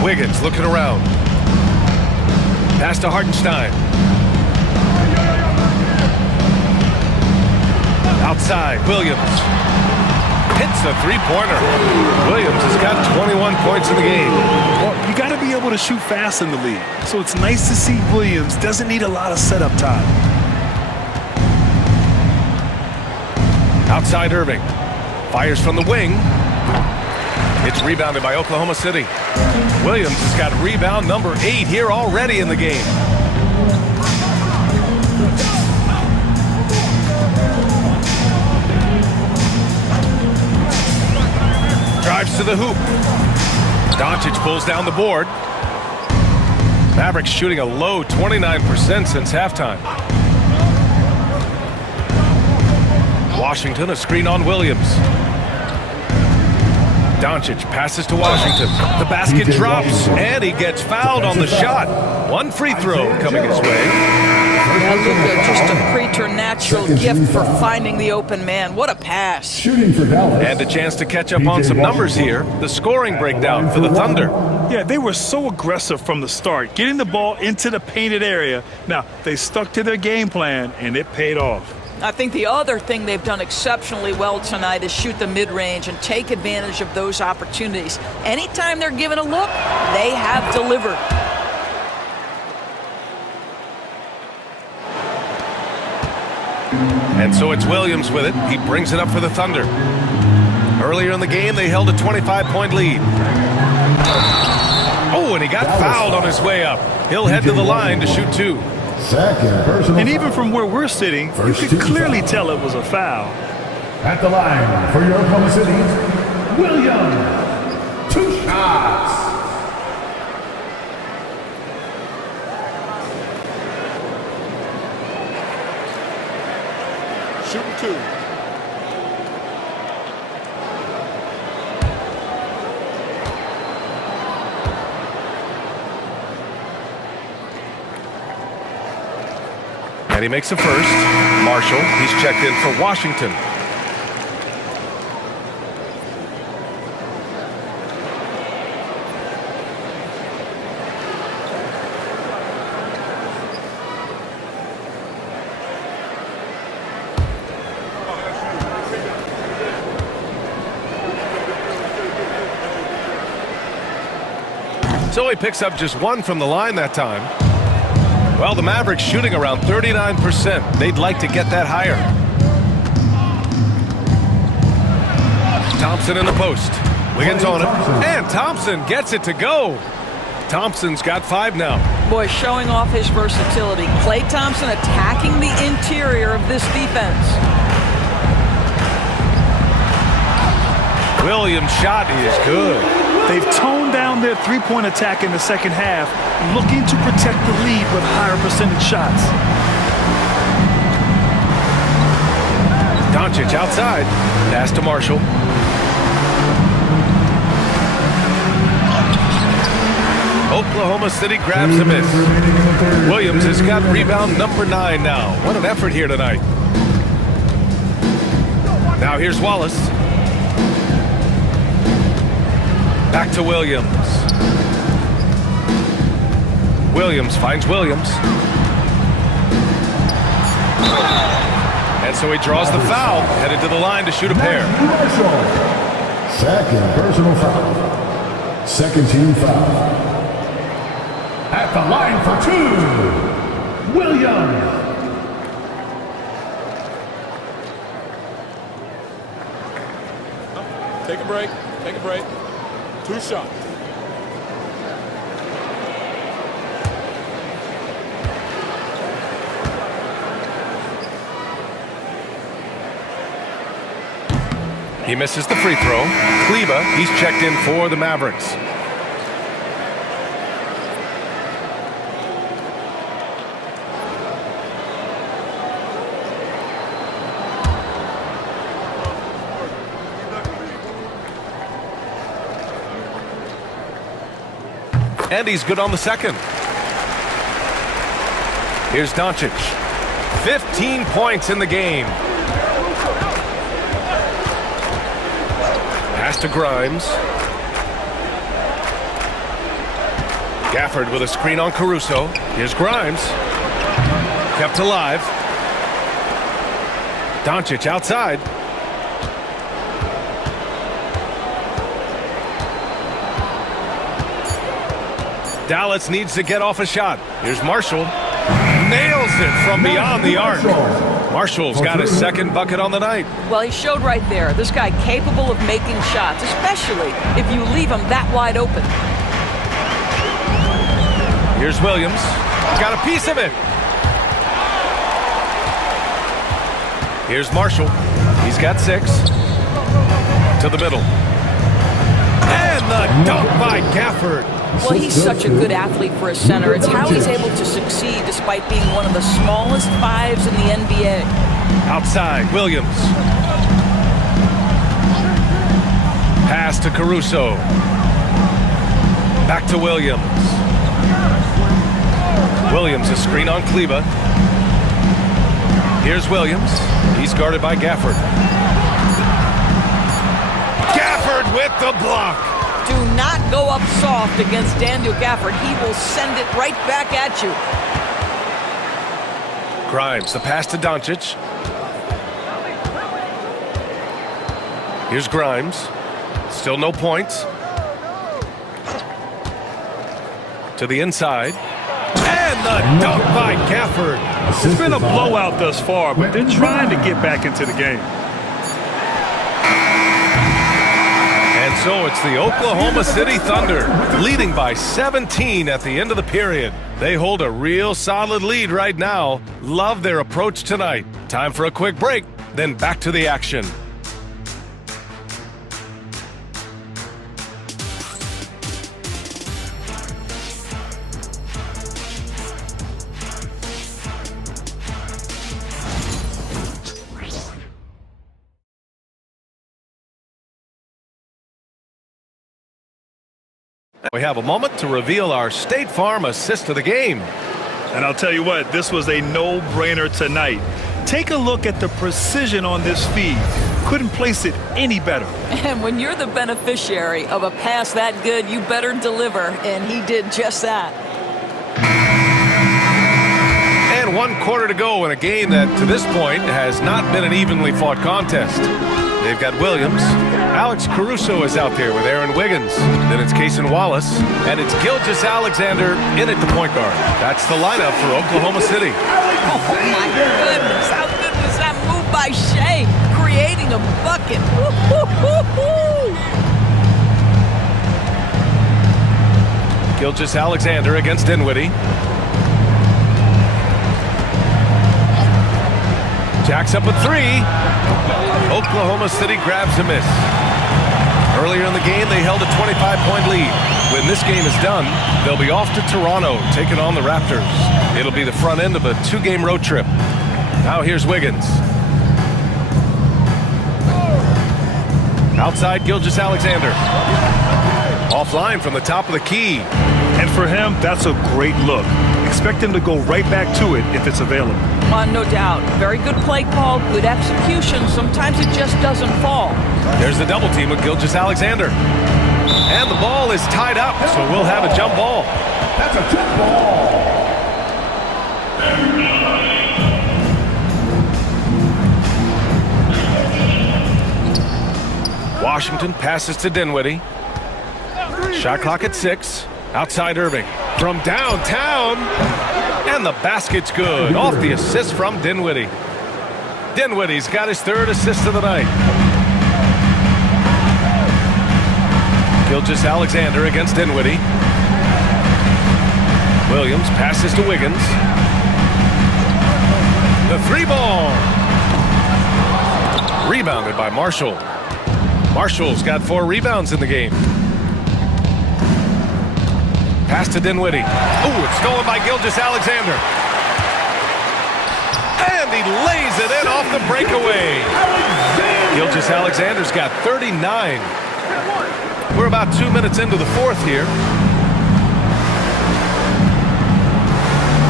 Wiggins looking around. Pass to Hartenstein. Outside, Williams. Hits the three-pointer. Williams has got 21 points in the game. Well, you got to be able to shoot fast in the league. So it's nice to see Williams doesn't need a lot of setup time. Outside Irving. Fires from the wing. It's rebounded by Oklahoma City. Williams has got rebound number 8 here already in the game. Drives to the hoop. Doncic pulls down the board. Mavericks shooting a low 29% since halftime. Washington, a screen on Williams. Doncic passes to Washington. The basket drops, and he gets fouled on the shot. One free throw coming his way. Yeah, Luka, just a preternatural gift for finding the open man. What a pass. Shooting for Dallas. And a chance to catch up on some numbers here. The scoring breakdown for the Thunder. Yeah, they were so aggressive from the start, getting the ball into the painted area. Now, they stuck to their game plan, and it paid off. I think the other thing they've done exceptionally well tonight is shoot the mid-range and take advantage of those opportunities. Anytime they're given a look, they have delivered. And so it's Williams with it. He brings it up for the Thunder. Earlier in the game, they held a 25-point lead. Oh, and he got fouled on his way up. He'll head to the line to shoot 2. Second personal And even foul. from where we're sitting, you could clearly tell it was a foul. At the line for your Oklahoma City, Williams. 2 shots. Shooting 2. And he makes a first. Marshall, he's checked in for Washington. So he picks up just 1 from the line that time. Well, the Mavericks shooting around 39%. They'd like to get that higher. Thompson in the post. Wiggins on it. And Thompson gets it to go. Thompson's got 5 now. Boy, showing off his versatility. Klay Thompson attacking the interior of this defense. Williams' shot is good. They've toned down their three-point attack in the second half, looking to protect the lead with higher percentage shots. Doncic outside. Pass to Marshall. Oklahoma City grabs a miss. Williams has got rebound number 9 now. What an effort here tonight. Now here's Wallace. Back to Williams. Williams finds Williams. And so he draws the foul, headed to the line to shoot a pair. Second personal foul. Second team foul. At the line for two, Williams. Take a break. Take a break. 2 shots. He misses the free throw. Kleba, he's checked in for the Mavericks. And he's good on the second. Here's Doncic. 15 points in the game. Pass to Grimes. Gafford with a screen on Caruso. Here's Grimes. Kept alive. Doncic outside. Dallas needs to get off a shot. Here's Marshall. Nails it from beyond the arc. Marshall's got his second bucket on the night. Well, he showed right there. This guy capable of making shots, especially if you leave him that wide open. Here's Williams. Got a piece of it. Here's Marshall. He's got 6. To the middle. And the dunk by Gafford. Well, he's such a good athlete for a center. It's how he's able to succeed despite being one of the smallest 5s in the NBA. Outside, Williams. Pass to Caruso. Back to Williams. Williams, a screen on Kleba. Here's Williams. He's guarded by Gafford. Gafford with the block. Do not go up soft against Daniel Gafford. He will send it right back at you. Grimes, the pass to Doncic. Here's Grimes. Still no points. To the inside. And the dunk by Gafford. It's been a blowout thus far, but they're trying to get back into the game. And so it's the Oklahoma City Thunder leading by 17 at the end of the period. They hold a real solid lead right now. Love their approach tonight. Time for a quick break, then back to the action. We have a moment to reveal our State Farm assist of the game. And I'll tell you what, this was a no-brainer tonight. Take a look at the precision on this feed. Couldn't place it any better. And when you're the beneficiary of a pass that good, you better deliver, and he did just that. And 1 quarter to go in a game that, to this point, has not been an evenly fought contest. They've got Williams. Alex Caruso is out there with Aaron Wiggins. Then it's Cason Wallace. And it's Gilgeous-Alexander in at the point guard. That's the lineup for Oklahoma City. Oh, my goodness. How good was that move by Shea? Creating a bucket. Gilgeous-Alexander against Dinwiddie. Jacks up a 3. Oklahoma City grabs a miss. Earlier in the game, they held a 25-point lead. When this game is done, they'll be off to Toronto, taking on the Raptors. It'll be the front end of a 2-game road trip. Now here's Wiggins. Outside, Gilgeous-Alexander. Offline from the top of the key. And for him, that's a great look. Expect him to go right back to it if it's available. No doubt. Very good play call, good execution. Sometimes it just doesn't fall. There's the double team with Gilgeous-Alexander. And the ball is tied up, so we'll have a jump ball. That's a jump ball. Washington passes to Dinwiddie. Shot clock at 6. Outside Irving. From downtown. And the basket's good. Off the assist from Dinwiddie. Dinwiddie's got his 3rd assist of the night. Gilgeous-Alexander against Dinwiddie. Williams passes to Wiggins. The 3-ball. Rebounded by Marshall. Marshall's got 4 rebounds in the game. Pass to Dinwiddie. Ooh, it's stolen by Gilgeous-Alexander. And he lays it in off the breakaway. Gilgeous-Alexander's got 39. We're about 2 minutes into the 4th here.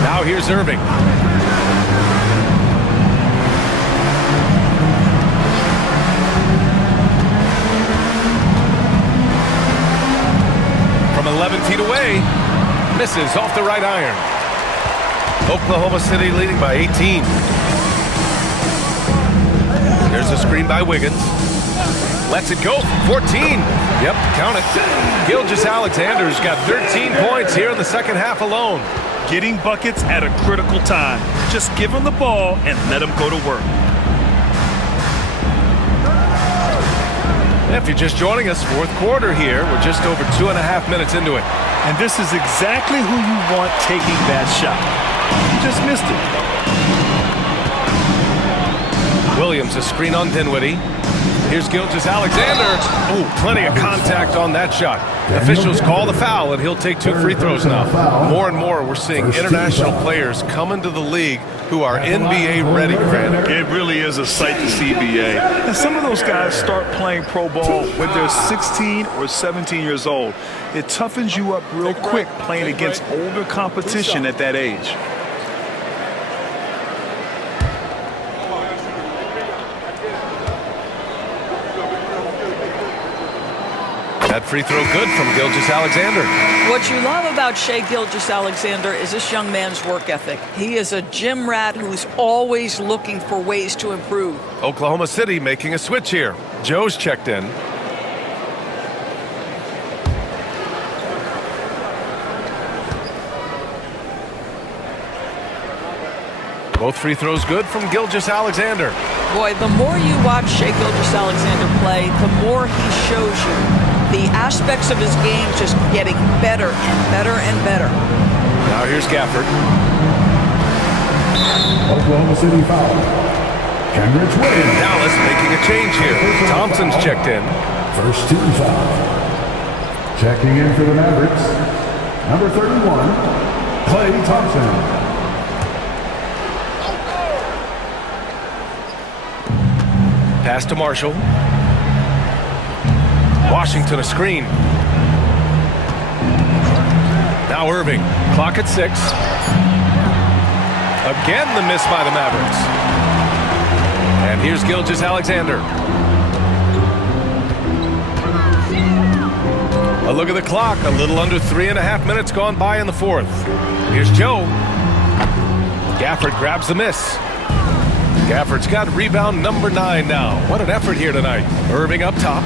Now here's Irving. From 11 feet away, misses off the right iron. Oklahoma City leading by 18. There's a screen by Wiggins. Lets it go from 14. Yep, count it. Gilgeous-Alexander's got 13 points here in the second half alone. Getting buckets at a critical time. Just give him the ball and let him go to work. If you're just joining us, 4th quarter here. We're just over 2.5 minutes into it. And this is exactly who you want taking that shot. You just missed it. Williams, a screen on Dinwiddie. Here's Gilgeous-Alexander. Oh, plenty of contact on that shot. Officials call the foul, and he'll take 2 free throws now. More and more, we're seeing international players come into the league who are NBA ready, Grant. It really is a sight to see, BA. And some of those guys start playing pro ball when they're 16 or 17 years old. It toughens you up real quick playing against older competition at that age. That free throw good from Gilgeous-Alexander. What you love about Shai Gilgeous-Alexander is this young man's work ethic. He is a gym rat who's always looking for ways to improve. Oklahoma City making a switch here. Joe's checked in. Both free throws good from Gilgeous-Alexander. Boy, the more you watch Shai Gilgeous-Alexander play, the more he shows you the aspects of his game just getting better and better and better. Now here's Gafford. Oklahoma City foul. Cambridge Williams. Dallas making a change here. Thompson's checked in. First team foul. Checking in for the Mavericks. Number 31, Klay Thompson. Pass to Marshall. Washington a screen. Now Irving. Clock at 6. Again the miss by the Mavericks. And here's Gilgeous-Alexander. A look at the clock. A little under 3.5 minutes gone by in the 4th. Here's Joe. Gafford grabs the miss. Gafford's got rebound number 9 now. What an effort here tonight. Irving up top.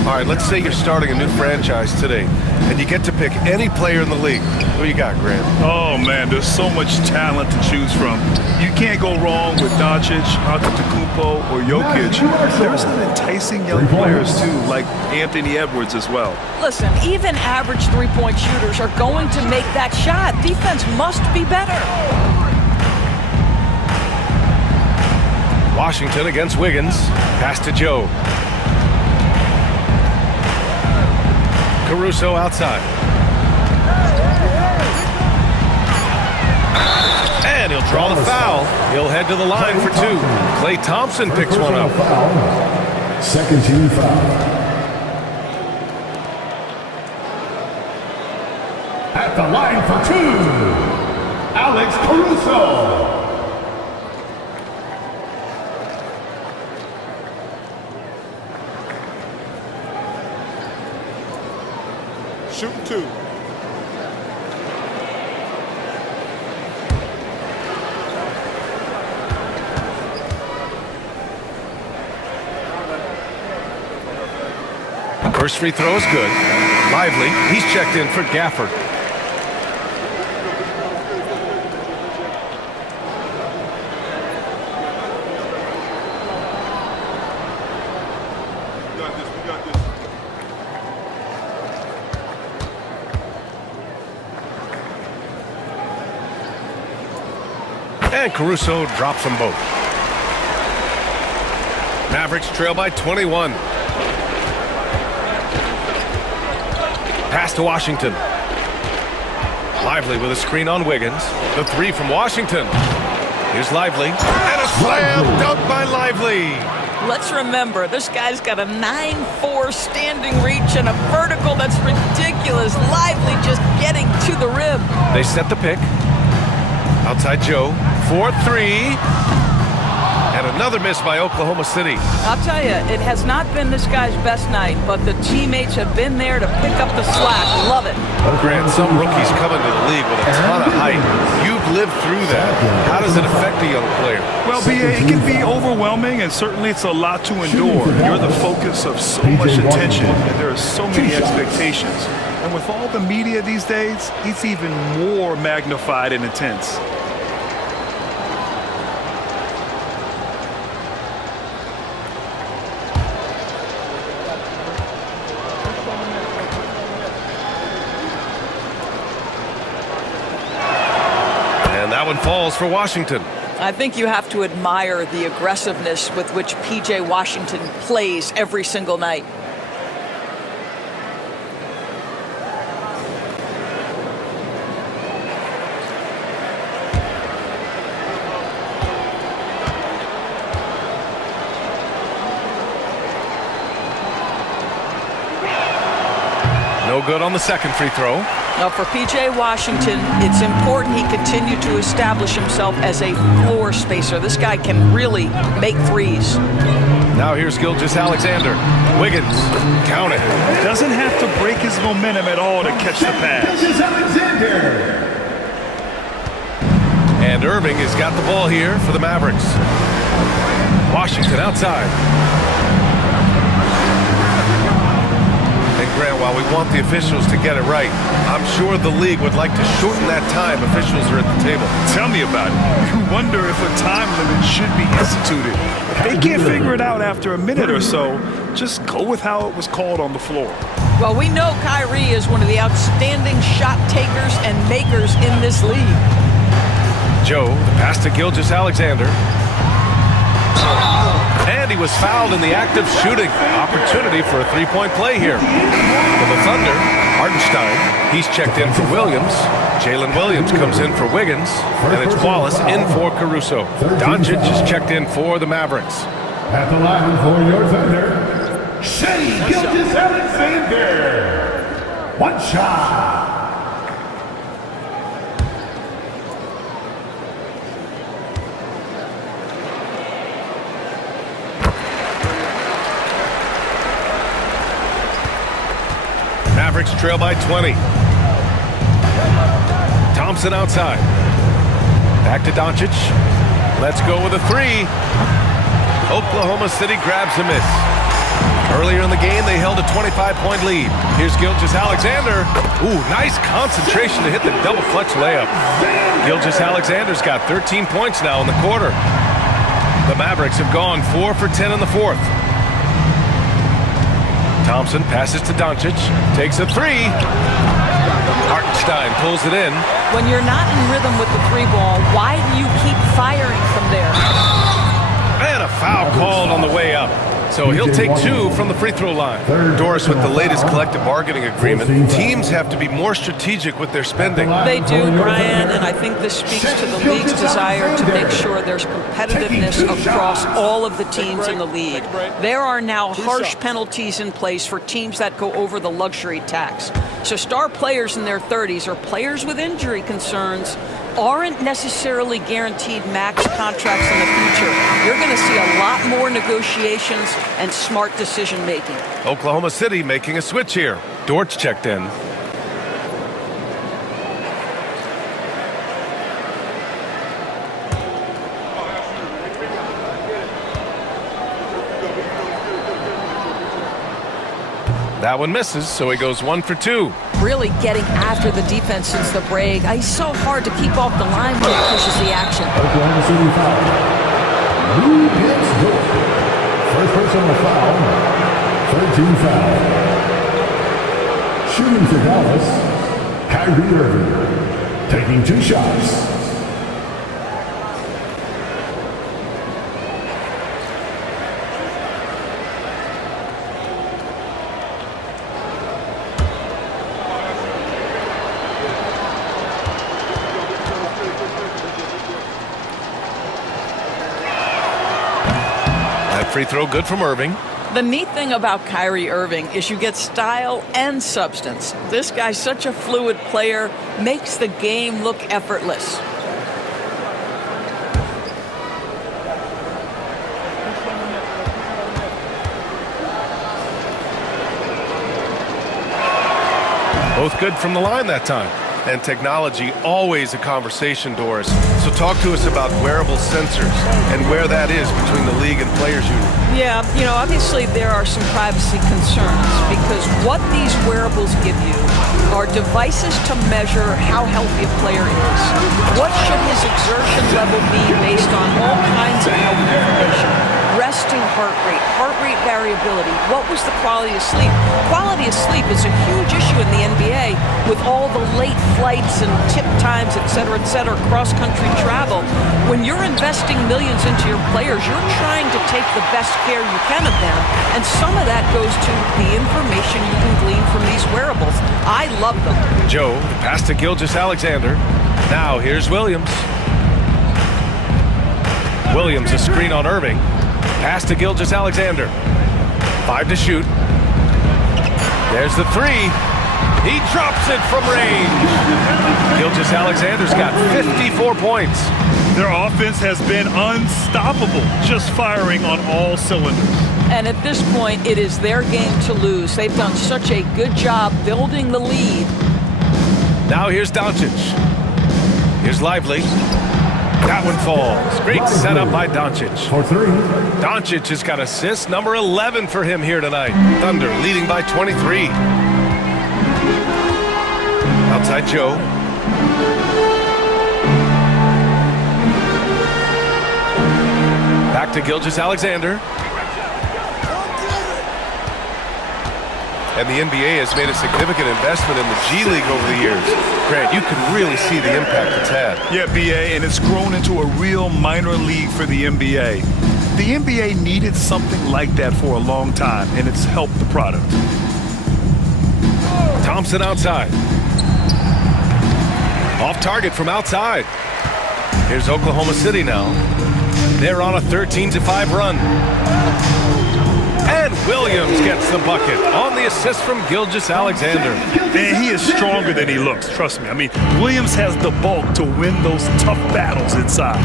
All right, let's say you're starting a new franchise today, and you get to pick any player in the league. Who you got, Grant? Oh, man, there's so much talent to choose from. You can't go wrong with Doncic, Antetokounmpo, or Jokic. There's some enticing young players, too, like Anthony Edwards as well. Listen, even average three-point shooters are going to make that shot. Defense must be better. Washington against Wiggins. Pass to Joe. Caruso outside. And he'll draw the foul. He'll head to the line for 2. Klay Thompson picks one up. Second team foul. At the line for 2, Alex Caruso. First free throw is good. Lively, he's checked in for Gafford. And Caruso drops them both. Mavericks trail by 21. Pass to Washington. Lively with a screen on Wiggins. The three from Washington. Here's Lively. And a slam dunk by Lively. Let's remember, this guy's got a 9'4" standing reach and a vertical that's ridiculous. Lively just getting to the rim. They set the pick. Outside Joe. 4-3. And another miss by Oklahoma City. I'll tell you, it has not been this guy's best night, but the teammates have been there to pick up the slack. Love it. Grant, some rookies come into the league with a ton of height. You've lived through that. How does it affect a young player? Well, it can be overwhelming, and certainly it's a lot to endure. You're the focus of so much attention, and there are so many expectations. And with all the media these days, it's even more magnified and intense. That one falls for Washington. I think you have to admire the aggressiveness with which P.J. Washington plays every single night. No good on the second free throw. Now for P.J. Washington, it's important he continue to establish himself as a floor spacer. This guy can really make threes. Now here's Gilgeous-Alexander. Wiggins, count it. Doesn't have to break his momentum at all to catch the pass. And Irving has got the ball here for the Mavericks. Washington outside. And Grant, while we want the officials to get it right, I'm sure the league would like to shorten that time officials are at the table. Tell me about it. You wonder if a time limit should be instituted. If they can't figure it out after a minute or so, just go with how it was called on the floor. Well, we know Kyrie is one of the outstanding shot takers and makers in this league. Joe, the pass to Gilgeous-Alexander. And he was fouled in the act of shooting. Opportunity for a three-point play here. For the Thunder, Hartenstein, he's checked in for Williams. Jalen Williams comes in for Wiggins. And it's Wallace in for Caruso. Doncic is checked in for the Mavericks. At the line for your Thunder, Shea Gilgeous-Alexander. One shot. Mavericks trail by 20. Thompson outside. Back to Doncic. Let's go with a three. Oklahoma City grabs a miss. Earlier in the game, they held a 25-point lead. Here's Gilgeous-Alexander. Ooh, nice concentration to hit the double clutch layup. Gilgeous-Alexander's got 13 points now in the quarter. The Mavericks have gone 4 for 10 in the fourth. Thompson passes to Doncic, takes a three. Hartenstein pulls it in. When you're not in rhythm with the three ball, why do you keep firing from there? And a foul called on the way up. So he'll take two from the free throw line. Doris, with the latest collective bargaining agreement, teams have to be more strategic with their spending. They do, Brian, and I think this speaks to the league's desire to make sure there's competitiveness across all of the teams in the league. There are now harsh penalties in place for teams that go over the luxury tax. So star players in their 30s or players with injury concerns aren't necessarily guaranteed max contracts in the future. You're going to see a lot more negotiations and smart decision making. Oklahoma City making a switch here. Dortch checked in. That one misses, so he goes 1 for 2. Really getting after the defense since the break. He's so hard to keep off the line when he pushes the action. Oklahoma City foul. Who hits York? First personal foul. 13 foul. Shooting for Dallas, Kyrie Irving. Taking 2 shots. Free throw good from Irving. The neat thing about Kyrie Irving is you get style and substance. This guy's such a fluid player, makes the game look effortless. Both good from the line that time. And technology, always a conversation, Doris. So talk to us about wearable sensors and where that is between the league and players' union. Yeah, obviously there are some privacy concerns because what these wearables give you are devices to measure how healthy a player is. What should his exertion level be based on all kinds of health information? Resting heart rate variability. What was the quality of sleep? Quality of sleep is a huge issue in the NBA with all the late flights and tip times, et cetera, cross-country travel. When you're investing millions into your players, you're trying to take the best care you can of them, and some of that goes to the information you can glean from these wearables. I love them. Joe, pass to Gilgeous-Alexander. Now here's Williams. Williams, a screen on Irving. Pass to Gilgeous-Alexander. 5 to shoot. There's the 3. He drops it from range. Gilgeous-Alexander's got 54 points. Their offense has been unstoppable, just firing on all cylinders. And at this point, it is their game to lose. They've done such a good job building the lead. Now here's Doncic. Here's Lively. That one falls. Great setup by Doncic. For 3. Doncic has got assist number 11 for him here tonight. Thunder leading by 23. Outside Joe. Back to Gilgeous-Alexander. And the NBA has made a significant investment in the G League over the years. Grant, you can really see the impact it's had. Yeah, BA, and it's grown into a real minor league for the NBA. The NBA needed something like that for a long time, and it's helped the product. Thompson outside. Off target from outside. Here's Oklahoma City now. They're on a 13-5 run. And Williams gets the bucket on the assist from Gilgeous-Alexander. Man, he is stronger than he looks, trust me. I mean, Williams has the bulk to win those tough battles inside.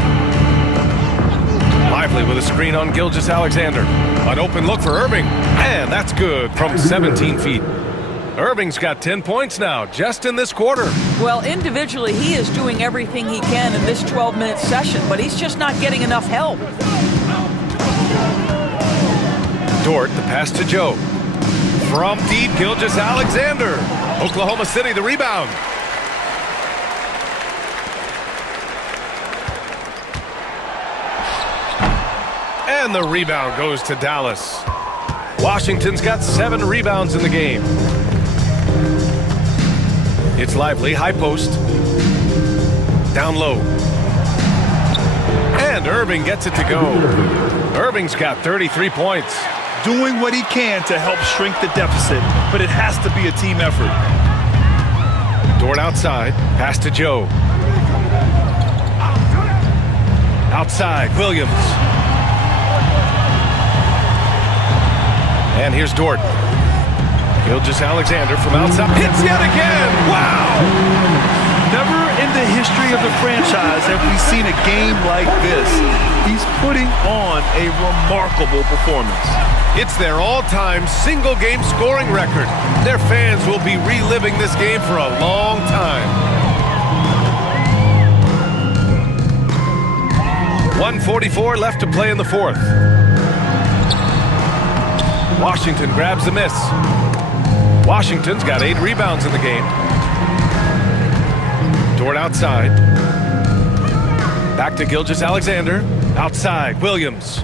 Lively with a screen on Gilgeous-Alexander. An open look for Irving. And that's good from 17 feet. Irving's got 10 points now, just in this quarter. Well, individually, he is doing everything he can in this 12-minute session, but he's just not getting enough help. Dort, the pass to Joe. From deep, Gilgeous-Alexander. Oklahoma City, the rebound. And the rebound goes to Dallas. Washington's got 7 rebounds in the game. It's Lively, high post. Down low. And Irving gets it to go. Irving's got 33 points. Doing what he can to help shrink the deficit, but it has to be a team effort. Dort outside, pass to Joe. Outside, Williams. And here's Dort. Gilgeous-Alexander from outside. Hits yet again! Wow! Never in the history of the franchise have we seen a game like this. He's putting on a remarkable performance. It's their all-time single-game scoring record. Their fans will be reliving this game for a long time. 1:44 left to play in the fourth. Washington grabs the miss. Washington's got 8 rebounds in the game. Dort outside. Back to Gilgeous-Alexander. Outside, Williams.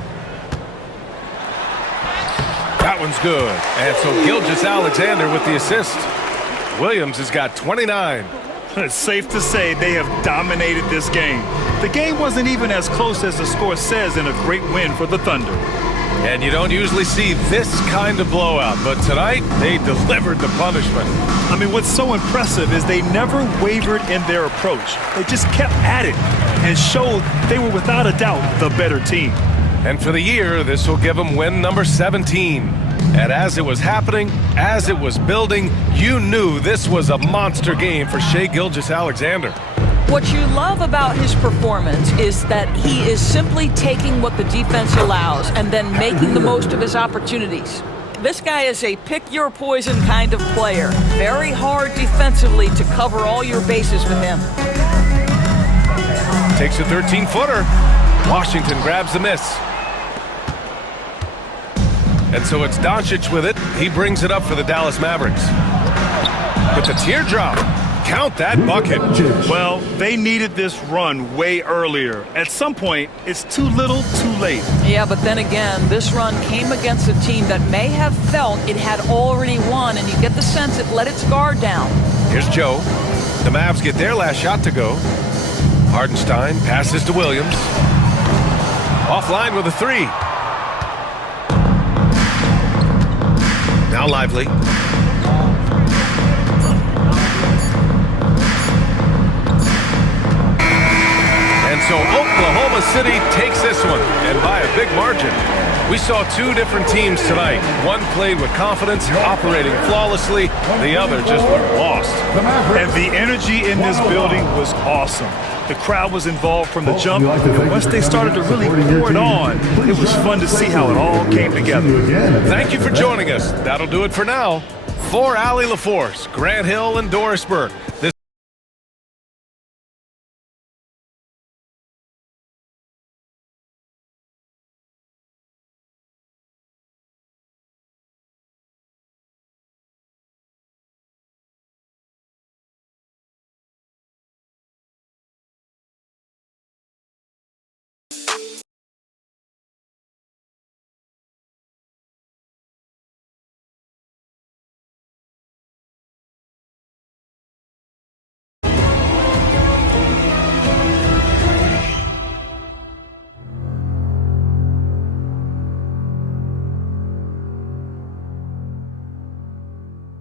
That one's good. And so Gilgeous-Alexander with the assist. Williams has got 29. It's safe to say they have dominated this game. The game wasn't even as close as the score says in a great win for the Thunder. And you don't usually see this kind of blowout, but tonight they delivered the punishment. I mean, what's so impressive is they never wavered in their approach. They just kept at it and showed they were without a doubt the better team. And for the year, this will give them win number 17. And as it was happening, as it was building, you knew this was a monster game for Shai Gilgeous-Alexander. What you love about his performance is that he is simply taking what the defense allows and then making the most of his opportunities. This guy is a pick-your-poison kind of player. Very hard defensively to cover all your bases with him. Takes a 13-footer. Washington grabs the miss. And so it's Doncic with it. He brings it up for the Dallas Mavericks. With the teardrop. Count that bucket. Well, they needed this run way earlier. At some point, it's too little, too late. Yeah, but then again, this run came against a team that may have felt it had already won, and you get the sense it let its guard down. Here's Joe. The Mavs get their last shot to go. Hardenstein passes to Williams. Offline with a 3. Now Lively. And so Oklahoma City takes this one, and by a big margin. We saw 2 different teams tonight. One played with confidence, operating flawlessly. The other just lost. And the energy in this building was awesome. The crowd was involved from the jump, and once they started to really pour it on, it was fun to see how it all came together. Thank you for joining us. That'll do it for now. For Allie LaForce, Grant Hill, and Doris Burke.